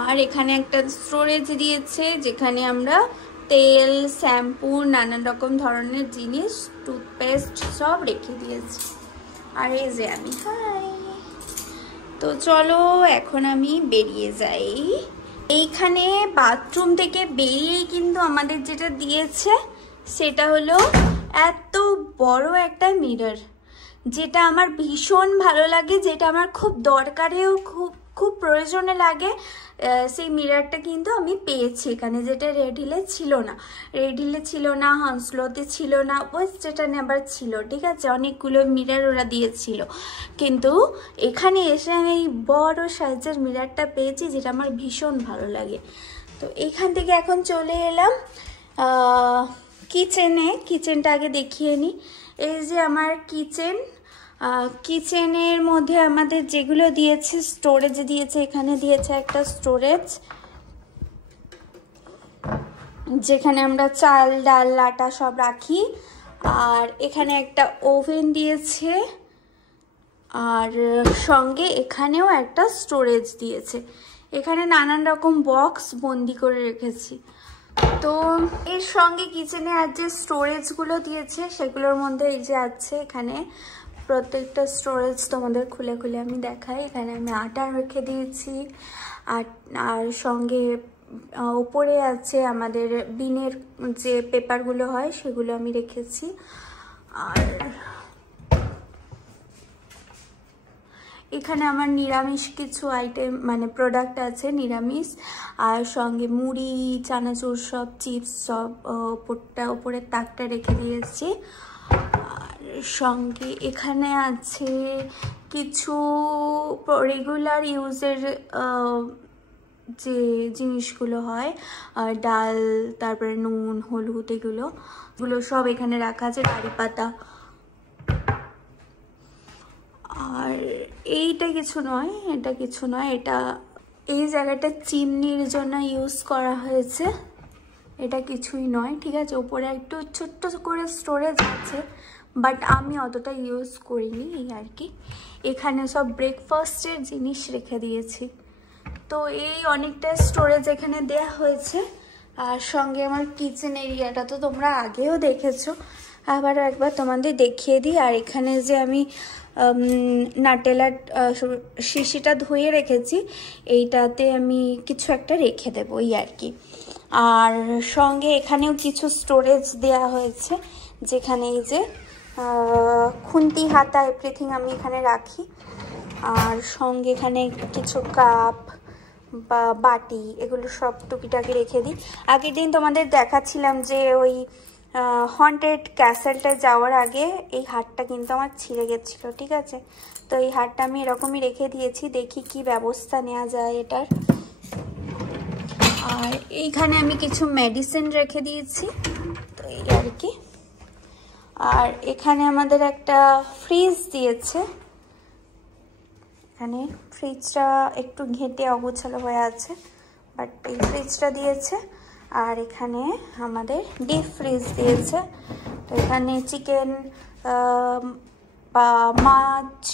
আর এখানে একটা স্টোরেজ দিয়েছে যেখানে আমরা তেল, শ্যাম্পু, নানান রকম ধরনের জিনিস, টুথপেস্ট সব রেখে দিয়েছি। আর এই যে আমি তো চলো এখন আমি বেরিয়ে যাই। এইখানে বাথরুম থেকে বেরিয়েই কিন্তু আমাদের যেটা দিয়েছে সেটা হলো এত বড় একটা মিরর, যেটা আমার ভীষণ ভালো লাগে, যেটা আমার খুব দরকারেও খুব প্রয়োজনে লাগে। সেই মিররটা কিন্তু আমি পেয়েছি এখানে, যেটা রেড হিলে ছিল না, হান্সলোতে ছিল না, ওয়েস্টার্ন আবার ছিল, ঠিক আছে, অনেকগুলো মিরর ওরা দিয়েছিল, কিন্তু এখানে এসে আমি এই বড় সাইজের মিররটা পেয়েছি, যেটা আমার ভীষণ ভালো লাগে। তো এখান থেকে এখন চলে এলাম কিচেনটা আগে দেখিয়ে নিই। এই যে আমার কিচেনের মধ্যে আমাদের যেগুলো দিয়েছে, স্টোরেজ দিয়েছে, এখানে দিয়েছে একটা স্টোরেজ যেখানে আমরা চাল, ডাল, আটা সব রাখি। আর এখানে একটা ওভেন দিয়েছে, আর সঙ্গে এখানেও একটা স্টোরেজ দিয়েছে। এখানে নানান রকম বক্স বন্দি করে রেখেছি। তো এর সঙ্গে কিচেনে আর যে স্টোরেজগুলো দিয়েছে সেগুলোর মধ্যে এই যে আছে, এখানে প্রত্যেকটা স্টোরেজ তোমাদের খুলে খুলে আমি দেখাই। এখানে আমি আটা রেখে দিয়েছি, আর সঙ্গে উপরে আছে আমাদের বিনের যে পেপারগুলো হয় সেগুলো আমি রেখেছি। আর এখানে আমার নিরামিষ কিছু আইটেম মানে প্রোডাক্ট আছে নিরামিষ, আর সঙ্গে মুড়ি, চানাচুর সব, চিপস সব ওপরের তাকটা রেখে দিয়েছি। আর সঙ্গে এখানে আছে কিছু রেগুলার ইউজের যে জিনিসগুলো হয়, ডাল, তারপরে নুন, হলুদ, এগুলো সব এখানে রাখা আছে, কারি পাতা। আর এটা কিছু নয়, এটা এই জায়গাটা চিমনির জন্য ইউজ করা হয়েছে, এটা কিছুই নয়, ঠিক আছে। ওপরে একটু ছোট্ট করে স্টোরেজ আছে, বাট আমি অতটা ইউজ করিনি, এই আর কি। এখানে সব ব্রেকফাস্টের জিনিস রেখে দিয়েছি। তো এই অনেকটা স্টোরেজ এখানে দেয়া হয়েছে। আর সঙ্গে আমার কিচেন এরিয়াটা তো তোমরা আগেও দেখেছো, আবারও একবার তোমাদের দেখিয়ে দিই। আর এখানে যে আমি নাটেলার শিশিটা ধুয়ে রেখেছি, এইটাতে আমি কিছু একটা রেখে দেবো, এই আর কি। আর সঙ্গে এখানেও কিছু স্টোরেজ দেয়া হয়েছে, যেখানে এই যে খুন্তি, হাতা, এভরিথিং আমি এখানে রাখি। আর সঙ্গে এখানে কিছু কাপ বা বাটি, এগুলো সব টুকিটাকি রেখে দিই। আগের দিন তোমাদের দেখাচ্ছিলাম যে ওই হন্টেড ক্যাসেলটায় যাওয়ার আগে এই হারটা কিন্তু আমার ছিঁড়ে গেছিলো, ঠিক আছে। তো এই হারটা আমি এরকমই রেখে দিয়েছি, দেখি কি ব্যবস্থা নেওয়া যায় এটার। আর এইখানে আমি কিছু মেডিসিন রেখে দিয়েছি, তো এই আর কি। আর এখানে আমাদের একটা ফ্রিজ দিয়েছে, এখানে ফ্রিজটা একটু ঘেঁটে অগোছালো হয়ে আছে, বাট এই ফ্রিজটা দিয়েছে। আর এখানে আমাদের ডিপ ফ্রিজ দিয়েছে, তো এখানে চিকেন বা মাছ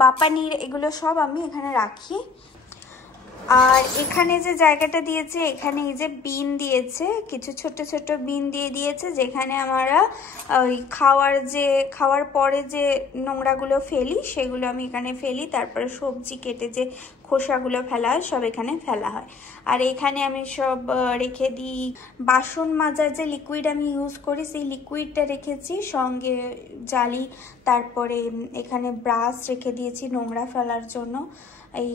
বা পানির, এগুলো সব আমি এখানে রাখি। আর এখানে যে জায়গাটা দিয়েছে, এখানে এই যে বিন দিয়েছে, কিছু ছোট ছোট বিন দিয়ে দিয়েছে, যেখানে আমরা ওই খাওয়ার পরে যে নোংরাগুলো ফেলি সেগুলো আমি এখানে ফেলি। তারপরে সবজি কেটে যে খোসাগুলো ফেলা হয় সব এখানে ফেলা হয়। আর এখানে আমি সব রেখে দিই। বাসন মাজার যে লিকুইড আমি ইউজ করি সেই লিকুইডটা রেখেছি, সঙ্গে জালি। তারপরে এখানে ব্রাশ রেখে দিয়েছি নোংরা ফেলার জন্য। এই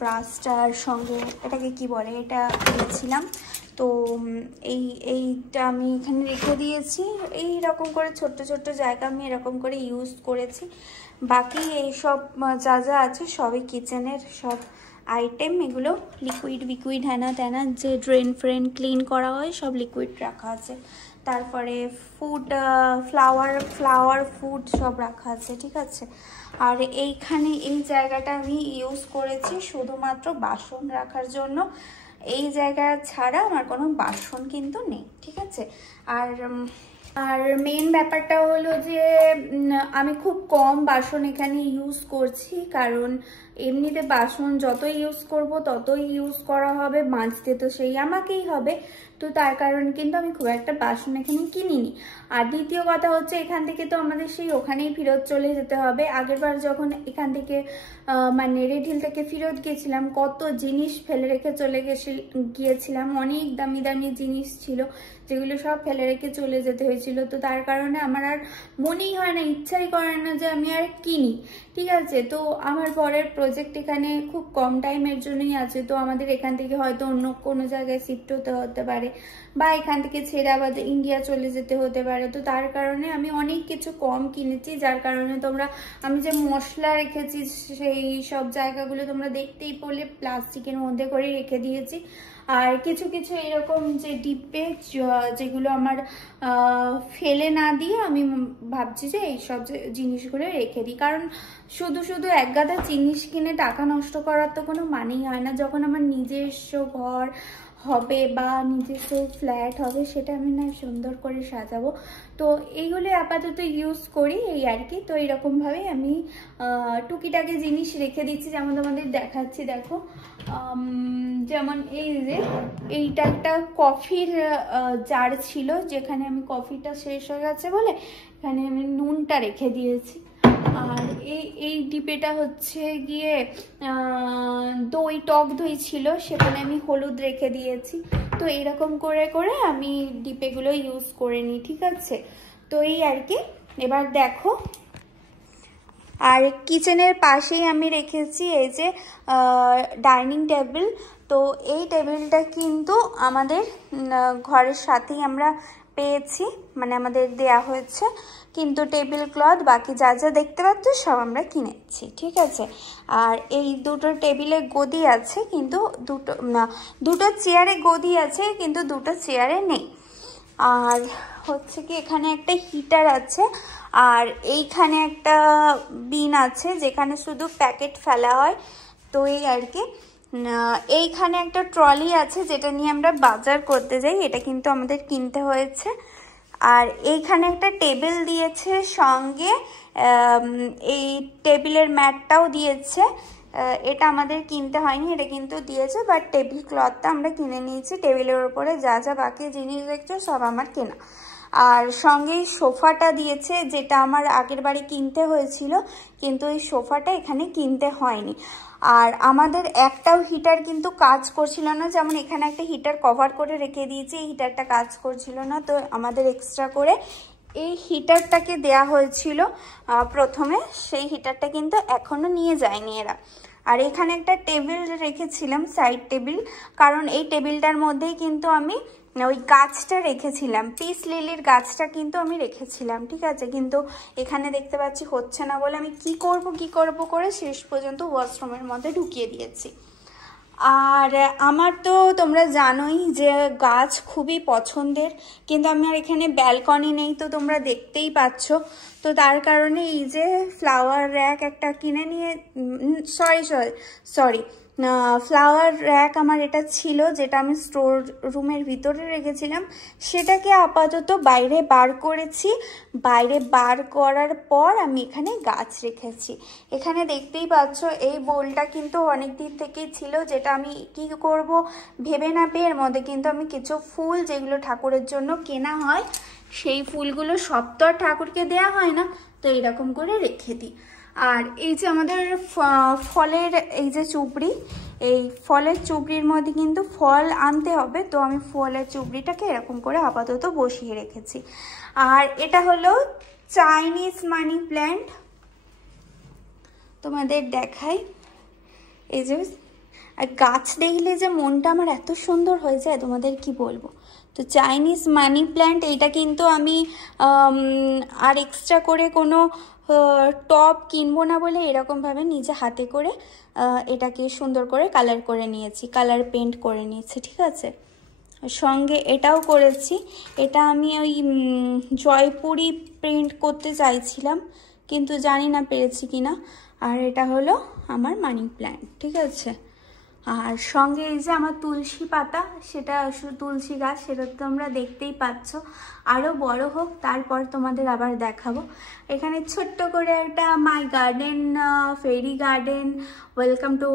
ব্রাশটার সঙ্গে এটাকে কি বলে, এটা দিয়েছিলাম। তো এইটা আমি এখানে রেখে দিয়েছি। এই রকম করে ছোট্ট ছোট্ট জায়গা আমি এরকম করে ইউজ করেছি। বাকি এই সব যা যা আছে সবই কিচেনের সব আইটেম, এগুলো লিকুইড হ্যানা ত্যানা যে ড্রেন ফ্রেন ক্লিন করা হয় সব লিকুইড রাখা আছে। তারপরে ফ্লাওয়ার ফুড সব রাখা আছে, ঠিক আছে। আর এইখানে এই জায়গাটা আমি ইউজ করেছি শুধুমাত্র বাসন রাখার জন্য। এই জায়গা ছাড়া আমার কোনো বাসন কিন্তু নেই, ঠিক আছে। আর মেন ব্যাপারটা হলো যে আমি খুব কম বাসন এখানে ইউজ করছি, কারণ এমনিতে বাসন যতই ইউজ করব ততই ইউজ করা হবে, মাজতে তো সেই আমাকেই হবে। তো তার কারণে কিন্তু আমি খুব একটা বাসন এখানে কিনিনি। আর দ্বিতীয় কথা হচ্ছে এখান থেকে তো আমাদের সেই ওখানেই ফেরত চলে যেতে হবে। আগেরবার যখন এখান থেকে মানে রেড হিল থেকে ফেরত গিয়েছিলাম, কত জিনিস ফেলে রেখে চলে গিয়েছিলাম। অনেক দামি দামি জিনিস ছিল যেগুলো সব ফেলে রেখে চলে যেতে হয়েছিল। তো তার কারণে আমার আর মনেই হয় না, ইচ্ছাই করে না যে আমি আর কিনি, ঠিক আছে। তো আমার পরের প্রজেক্ট এখানে খুব কম টাইমের জন্যই আছে। তো আমাদের এখান থেকে হয়তো অন্য কোনো জায়গায় শিফট হতে পারে, বা এখান থেকে ছেড়ে আবার ইন্ডিয়া চলে যেতে হতে পারে। তো তার কারণে আমি অনেক কিছু কম কিনেছি, যার কারণে আমি যে মশলা রেখেছি সেই সব জায়গাগুলো তোমরা দেখতেই পেলে প্লাস্টিকের মধ্যে করে রেখে দিয়েছি। আর কিছু কিছু এরকম যে ডিব্বে যেগুলো আমার ফেলে না দিয়ে আমি ভাবছি যে এইসব জিনিসগুলো রেখে দিই, কারণ শুধু শুধু একগাদা জিনিস কিনে টাকা নষ্ট করার তো কোনো মানেই হয় না। যখন আমার নিজস্ব ঘর হবে বা নিজস্ব ফ্ল্যাট হবে সেটা আমি না সুন্দর করে সাজাবো। তো এইগুলো আপাতত ইউজ করি এই আর কি। তো এইরকমভাবেই আমি টুকিটাকি জিনিস রেখে দিচ্ছি, যেমন তোমাদের দেখাচ্ছি। দেখো, যেমন এই যে এইটা একটা কফির জার ছিল, যেখানে আমি কফিটা শেষ হয়ে গেছে বলে এখানে আমি নুনটা রেখে দিয়েছি। আর এই ডিপেটা হচ্ছে গিয়ে টক দই ছিল, সেখানে আমি হলুদ রেখে দিয়েছি। তো এইরকম করে করে আমি ডিপেগুলো ইউজ করে নিই, ঠিক আছে। তো এই আর কি। এবার দেখো, আর কিচেনের পাশেই আমি রেখেছি এই যে ডাইনিং টেবিল। তো এই টেবিলটা কিন্তু আমাদের ঘরের সাথেই আমরা পেয়েছি, মানে আমাদের দেয়া হয়েছে। কিন্তু টেবিল ক্লথ বাকি যা যা দেখতে পাচ্ছ সব আমরা কিনেছি, ঠিক আছে। আর এই দুটো টেবিলে গদি আছে, কিন্তু দুটো চেয়ারে গদি আছে, কিন্তু দুটো চেয়ারে নেই। আর হচ্ছে কি এখানে একটা হিটার আছে, আর এইখানে একটা বিন আছে যেখানে শুধু প্যাকেট ফেলা হয়। তো এই আর কি। এইখানে একটা ট্রলি আছে যেটা নিয়ে আমরা বাজার করতে যাই, এটা কিন্তু আমাদের কিনতে হয়েছে। আর এইখানে একটা টেবিল দিয়েছে, সঙ্গে এই টেবিলের ম্যাটটাও দিয়েছে। এটা আমাদের কিনতে হয়নি, এটা কিন্তু দিয়েছে, বাট টেবিল ক্লথটা আমরা কিনে নিয়েছি। টেবিলের উপরে যা যা বাকি জিনিস দেখছো সব আমার কেনা। আর সঙ্গে সোফাটা দিয়েছে, যেটা আমার আগের বাড়ি কিনতে হয়েছিল, কিন্তু এই সোফাটা এখানে কিনতে হয়নি। আর আমাদের একটাও হিটার কিন্তু কাজ করছিল না, যেমন এখানে একটা হিটার কভার করে রেখে দিয়েছি, এই হিটারটা কাজ করছিল না। তো আমাদের এক্সট্রা করে এই হিটারটাকে দেয়া হয়েছিল প্রথমে, সেই হিটারটা কিন্তু এখনো নিয়ে যায়নি এরা। আর এখানে একটা টেবিল রেখেছিলাম, সাইড টেবিল, কারণ এই টেবিলটার মধ্যেই কিন্তু আমি ওই গাছটা রেখেছিলাম, পিস লিলির গাছটা কিন্তু আমি রেখেছিলাম, ঠিক আছে। কিন্তু এখানে দেখতে পাচ্ছি হচ্ছে না বলে আমি কি করব করে শেষ পর্যন্ত ওয়াশরুমের মধ্যে ঢুকিয়ে দিয়েছি। আর আমার তো তোমরা জানোই যে গাছ খুবই পছন্দের, কিন্তু আমার এখানে ব্যালকনি নেই, তো তোমরা দেখতেই পাচ্ছ। তো তার কারণে এই যে ফ্লাওয়ার র্যাক একটা কিনে নিয়ে, সরি ফ্লাওয়ার র্যাক আমার এটা ছিল, যেটা আমি স্টোর রুমের ভিতরে রেখেছিলাম, সেটাকে আপাতত বাইরে বার করেছি। বাইরে বার করার পর আমি এখানে গাছ রেখেছি। এখানে দেখতেই পাচ্ছ এই বোলটা কিন্তু অনেক দিন থেকেই ছিল, যেটা আমি কি করব ভেবে না পেয়ে এর মধ্যে কিন্তু আমি কিছু ফুল যেগুলো ঠাকুরের জন্য কেনা হয়, সেই ফুলগুলো সব তো আর ঠাকুরকে দেওয়া হয় না, তো এরকম করে রেখে দিই। আর এই যে আমাদের ফলের এই যে চুবড়ি, এই ফলের চুবড়ির মধ্যে কিন্তু ফল আনতে হবে, তো আমি ফলের চুবড়িটাকে এরকম করে আপাতত বসিয়ে রেখেছি। আর এটা হলো চাইনিজ মানি প্ল্যান্ট, তোমাদের দেখাই। এই যে গাছ দেখলে যে মনটা আমার এত সুন্দর হয়ে যায় তোমাদের কি বলবো। তো চাইনিজ মানি প্ল্যান্ট, এইটা কিন্তু আমি আর এক্সট্রা করে কোনো টপ কিনবো না বলে এরকমভাবে নিজে হাতে করে এটাকে সুন্দর করে কালার করে নিয়েছি, কালার পেন্ট করে নিয়েছি, ঠিক আছে। সঙ্গে এটাও করেছি, এটা আমি ওই জয়পুরি প্রিন্ট করতে চাইছিলাম, কিন্তু জানি না পেরেছি কিনা। আর এটা হলো আমার মানি প্ল্যান্ট, ঠিক আছে। আর সঙ্গে এই যে আমার তুলসী পাতা, সেটা তুলসী গাছ, সেটা তো তোমরা দেখতেই পাচ্ছ। আরও বড় হোক তারপর তোমাদের আবার দেখাবো। এখানে ছোট্ট করে একটা my garden, fairy garden, welcome to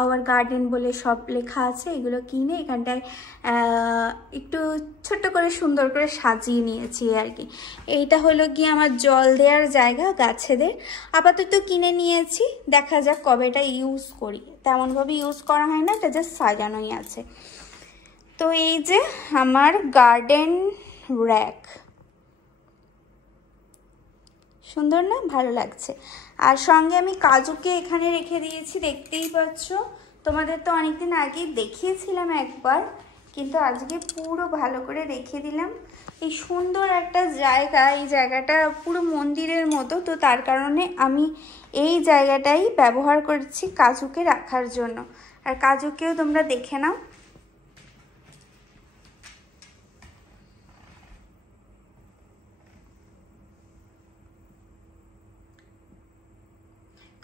our garden বলে সব লেখা আছে। এগুলো কিনে এখানটায় একটু ছোট্ট করে সুন্দর করে সাজিয়ে নিয়েছি আর কি। এইটা হলো গিয়ে আমার জল দেওয়ার জায়গা গাছেদের, আপাতত কিনে নিয়েছি, দেখা যাক কবে এটা ইউজ করি। তেমনভাবে ইউজ করা হয় না, এটা জাস্ট সাজানোই আছে। তো এই যে আমার গার্ডেন র্যাক, সুন্দর না, ভালো লাগছে। আর সঙ্গে আমি কাজুকে এখানে রেখে দিয়েছি, দেখতেই পাচ্ছ। তোমাদের তো অনেকদিন আগেই দেখিয়েছিলাম একবার, কিন্তু আজকে পুরো ভালো করে দেখিয়ে দিলাম। এই সুন্দর একটা জায়গা, এই জায়গাটা পুরো মন্দিরের মতো, তো তার কারণে আমি এই জায়গাটাই ব্যবহার করছি কাজুকে রাখার জন্য। আর কাজুকেও তোমরা দেখে নাও।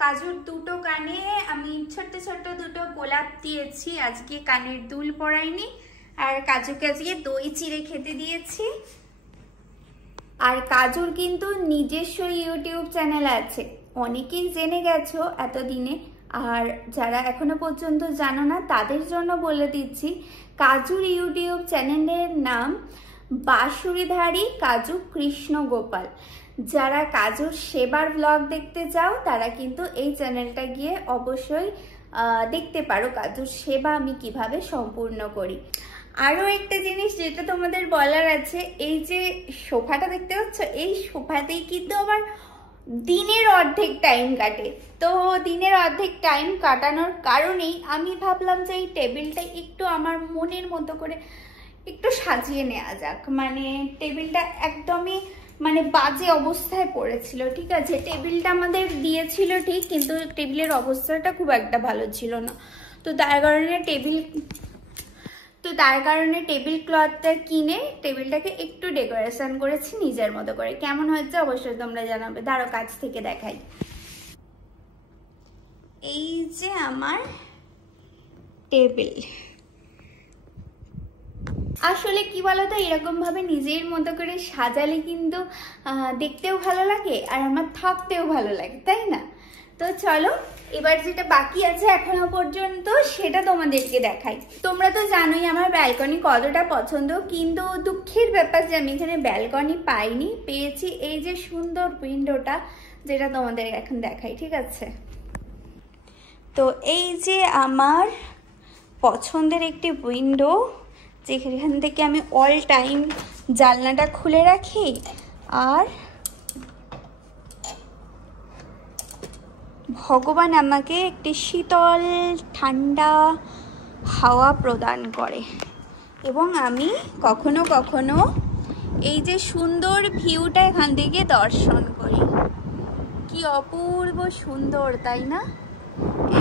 কাজুর দুটো কানে আমি ছোট্ট ছোট্ট দুটো গোলাপ দিয়েছি, আজকে কানের দুল পরাইনি। আর কাজুকে আজকে দই চিড়ে খেতে দিয়েছি। আর কাজুর কিন্তু নিজস্ব ইউটিউব চ্যানেল আছে, অনেকেই জেনে গেছো এতদিনে। আর যারা এখনো পর্যন্ত জানো না তাদের জন্য বলে দিচ্ছি, কাজুর ইউটিউব চ্যানেলের নাম বাঁশুরিধারী কাজু কৃষ্ণ গোপাল। যারা কাজুর সেবার ব্লগ দেখতে চাও তারা কিন্তু এই চ্যানেলটা গিয়ে অবশ্যই দেখতে পারো, কাজুর সেবা আমি কিভাবে সম্পূর্ণ করি। আরও একটা জিনিস যেটা তোমাদের বলার আছে, এই যে সোফাটা দেখতে পাচ্ছ, এই সোফাতেই কিন্তু আবার দিনের অর্ধেক টাইম কাটে। তো দিনের অর্ধেক টাইম কাটানোর কারণেই আমি ভাবলাম যে এই টেবিলটা একটু আমার মনের মতো করে একটু সাজিয়ে নেওয়া যাক। মানে টেবিলটা একদমই মানে বাজে অবস্থায় পড়েছিল, ঠিক আছে। টেবিলটা আমাদের দিয়েছিল ঠিক, কিন্তু টেবিলের অবস্থাটা খুব একটা ভালো ছিল না। তো তার কারণে টেবিল ক্লথটা কিনে টেবিলটাকে একটু ডেকোরেশন করেছি নিজের মতো করে। কেমন হয়েছে অবশ্যই তোমরা জানাবে। দাঁড়াও কাছ থেকে দেখাই। এই যে আমার টেবিল, আসলে কি বলতো, এরকম ভাবে নিজের মতো করে সাজালে কিন্তু দেখতেও ভালো লাগে আর আমার থাকতেও ভালো লাগে, তাই না? তো চলো এবার যেটা বাকি আছে এখনো পর্যন্ত সেটা তোমাদেরকে দেখাই। তোমরা তো জানোই আমার ব্যালকনি কতটা পছন্দ, কিন্তু দুঃখের ব্যাপার যে আমি এখানে ব্যালকনি পাইনি, পেয়েছি এই যে সুন্দর উইন্ডোটা, যেটা তোমাদের এখন দেখাই, ঠিক আছে। তো এই যে আমার পছন্দের একটি উইন্ডো, যেখান থেকে আমি অল টাইম জানলাটা খুলে রাখি আর ভগবান আমাকে একটি শীতল ঠান্ডা হাওয়া প্রদান করে এবং আমি কখনো কখনো এই যে সুন্দর ভিউটা এখান থেকে দর্শন করি। কি অপূর্ব সুন্দর, তাই না?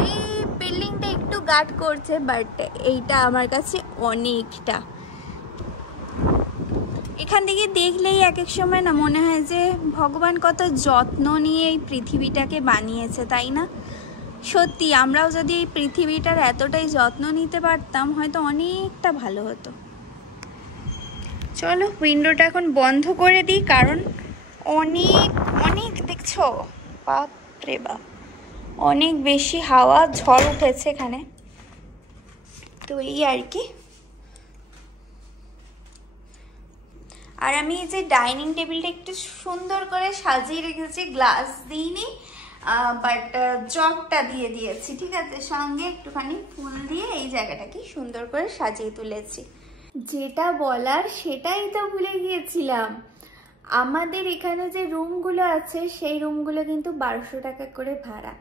এই বিল্ডিংটা একটু গার্ড করছে, বাট এইটা আমার কাছে অনেকটা। এখান থেকে দেখলেই এক এক সময় না মনে হয় যে ভগবান কত যত্ন নিয়ে এই পৃথিবীটাকে বানিয়েছে, তাই না? সত্যি আমরাও যদি এই পৃথিবীটার এতটাই যত্ন নিতে পারতাম হয়তো অনেকটা ভালো হতো। চলো উইন্ডোটা এখন বন্ধ করে দিই, কারণ অনেক অনেক দেখছো, বাপরে বাপ, অনেক বেশি হাওয়া ঝড় উঠেছে এখানে। তো এই আর কি। আর আমি এই যে ডাইনিং টেবিলটা একটু সুন্দর করে সাজিয়ে রেখেছি, গ্লাস দিইনি, বাট জগটা দিয়ে দিয়েছি, ঠিক আছে, সঙ্গে একটুখানি ফুল দিয়ে এই জায়গাটাকে সুন্দর করে সাজিয়ে তুলেছি। যেটা বলার সেটাই তো ভুলে গিয়েছিলাম, আমাদের এখানে যে রুমগুলো আছে সেই রুমগুলো কিন্তু 1200 টাকা করে ভাড়া।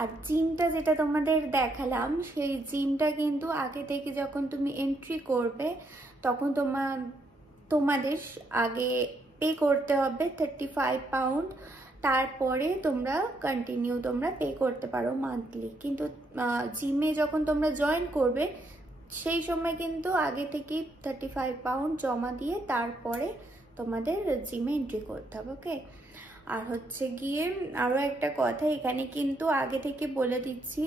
আর জিমটা যেটা তোমাদের দেখালাম, সেই জিমটা কিন্তু আগে থেকে যখন তুমি এন্ট্রি করবে তখন তোমাদের আগে পে করতে হবে 35 পাউন্ড, তারপরে তোমরা কন্টিনিউ পে করতে পারো মান্থলি। কিন্তু জিমে যখন তোমরা জয়েন করবে সেই সময় কিন্তু আগে থেকে 35 পাউন্ড জমা দিয়ে তারপরে তোমাদের জিমে এন্ট্রি করতে হবে, ওকে। আর হচ্ছে গিয়ে আরও একটা কথা, এখানে কিন্তু আগে থেকে বলে দিচ্ছি,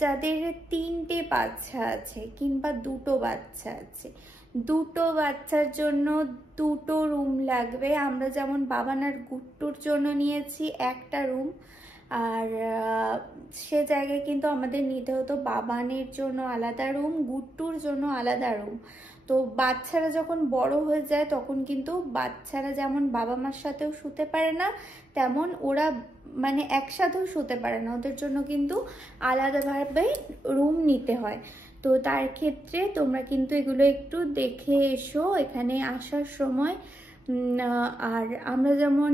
যাদের 3টে বাচ্চা আছে কিংবা 2টো বাচ্চা আছে, 2টো বাচ্চার জন্য 2টো রুম লাগবে। আমরা যেমন বাবান আর গুট্টুর জন্য নিয়েছি একটা রুম, আর সে জায়গায় কিন্তু আমাদের নিতে হতো বাবানের জন্য আলাদা রুম, গুট্টুর জন্য আলাদা রুম। তো বাচ্চারা যখন বড় হয়ে যায় তখন কিন্তু বাচ্চারা যেমন বাবা মার সাথেও শুতে পারে না, তেমন ওরা মানে একসাথেও শুতে পারে না, ওদের জন্য কিন্তু আলাদাভাবে রুম নিতে হয়। তো তার ক্ষেত্রে তোমরা কিন্তু এগুলো একটু দেখে এসো এখানে আসার সময়। আর আমরা যেমন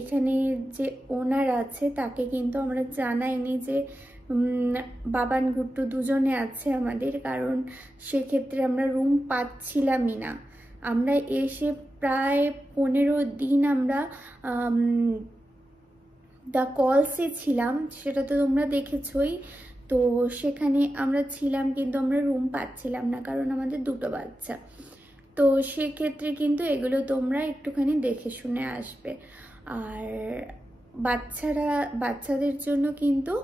এখানে যে ওনার আছে তাকে কিন্তু আমরা জানাইনি যে বাবান গুট্টু দুজনে আছে আমাদের, কারণ সেক্ষেত্রে আমরা রুম পাচ্ছিলামই না। আমরা এসে প্রায় 15 দিন আমরা দ্য কলসে ছিলাম, সেটা তো তোমরা দেখেছই। তো সেখানে আমরা ছিলাম কিন্তু আমরা রুম পাচ্ছিলাম না, কারণ আমাদের 2টো বাচ্চা। তো সেক্ষেত্রে কিন্তু এগুলো তোমরা একটুখানি দেখে শুনে আসবে। আর বাচ্চাদের জন্য কিন্তু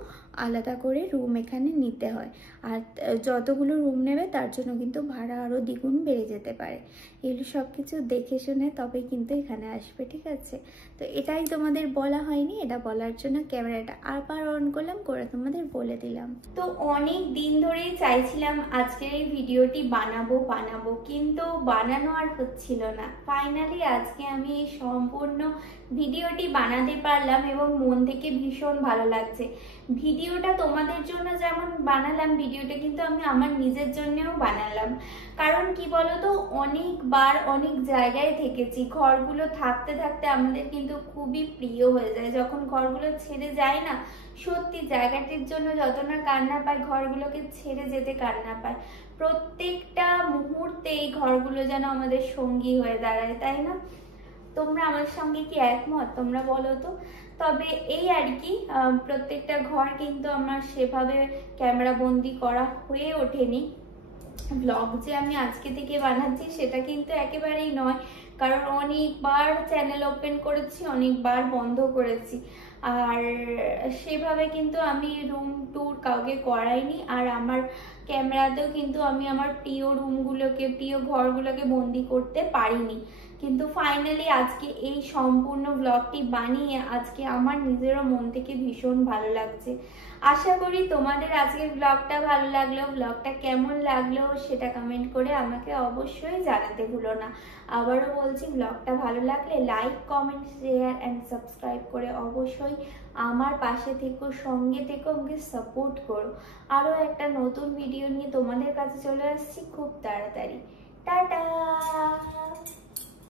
আলাদা করে রুম এখানে নিতে হয়, আর যতগুলো রুম নেবে তার জন্য কিন্তু ভাড়া আরও দ্বিগুণ বেড়ে যেতে পারে। এগুলো সব কিছু দেখে শুনে তবে কিন্তু এখানে আসবে, ঠিক আছে। তো এটাই তোমাদের বলা হয়নি, এটা বলার জন্য ক্যামেরাটা আবার অন করলাম, করে তোমাদের বলে দিলাম। তো অনেক দিন ধরেই চাইছিলাম আজকের এই ভিডিওটি বানাবো, কিন্তু বানানো আর হচ্ছিল না। ফাইনালি আজকে আমি এই সম্পূর্ণ ভিডিওটি বানাতে পারলাম এবং মন থেকে ভীষণ ভালো লাগছে। ভিডিওটা তোমাদের জন্য যেমন বানালাম, ভিডিওটা কিন্তু আমি আমার নিজের জন্যও বানালাম। কারণ কি বলতো, অনেকবার অনেক জায়গায় থেকেছি, ঘরগুলো থাকতে থাকতে আমাদের কিন্তু খুবই প্রিয় হয়ে যায়। যখন ঘরগুলো ছেড়ে যায় না, সত্যি জায়গাটির জন্য যত না কান্না পায়, ঘরগুলোকে ছেড়ে যেতে কান্না পায়। প্রত্যেকটা মুহূর্তে এই ঘরগুলো যেন আমাদের সঙ্গী হয়ে দাঁড়ায়, তাই না? তোমরা আমার সঙ্গে কি একমত তোমরা বলো তো। তবে এই আর কি, প্রত্যেকটা ঘর কিন্তু আমার সেভাবে ক্যামেরা বন্দি করা হয়ে ওঠেনি। ব্লগ যে আমি আজকে থেকে বানাচ্ছি সেটা কিন্তু একেবারেই নয়, কারণ অনেকবার চ্যানেল ওপেন করেছি, অনেকবার বন্ধ করেছি, আর সেভাবে কিন্তু আমি রুম ট্যুর কাউকে করাইনি। আর আমার ক্যামেরাতেও কিন্তু আমি আমার প্রিয় রুমগুলোকে, প্রিয় ঘরগুলোকে বন্দি করতে পারিনি। কিন্তু ফাইনালি আজকে এই সম্পূর্ণ ব্লগটি বানিয়ে আজকে আমার নিজেরও মন থেকে ভীষণ ভালো লাগছে। আশা করি তোমাদের আজকের ব্লগটা ভালো লাগলো। ব্লগটা কেমন লাগলো সেটা কমেন্ট করে আমাকে অবশ্যই জানাতে ভুলো না। আবারও বলছি, ব্লগটা ভালো লাগলে like, comment, share and subscribe করে অবশ্যই আমার পাশে থেকো, সঙ্গে থেকো, আমাকে সাপোর্ট করো। আরও একটা নতুন ভিডিও নিয়ে তোমাদের কাছে চলে আসছি খুব তাড়াতাড়ি। টাটা।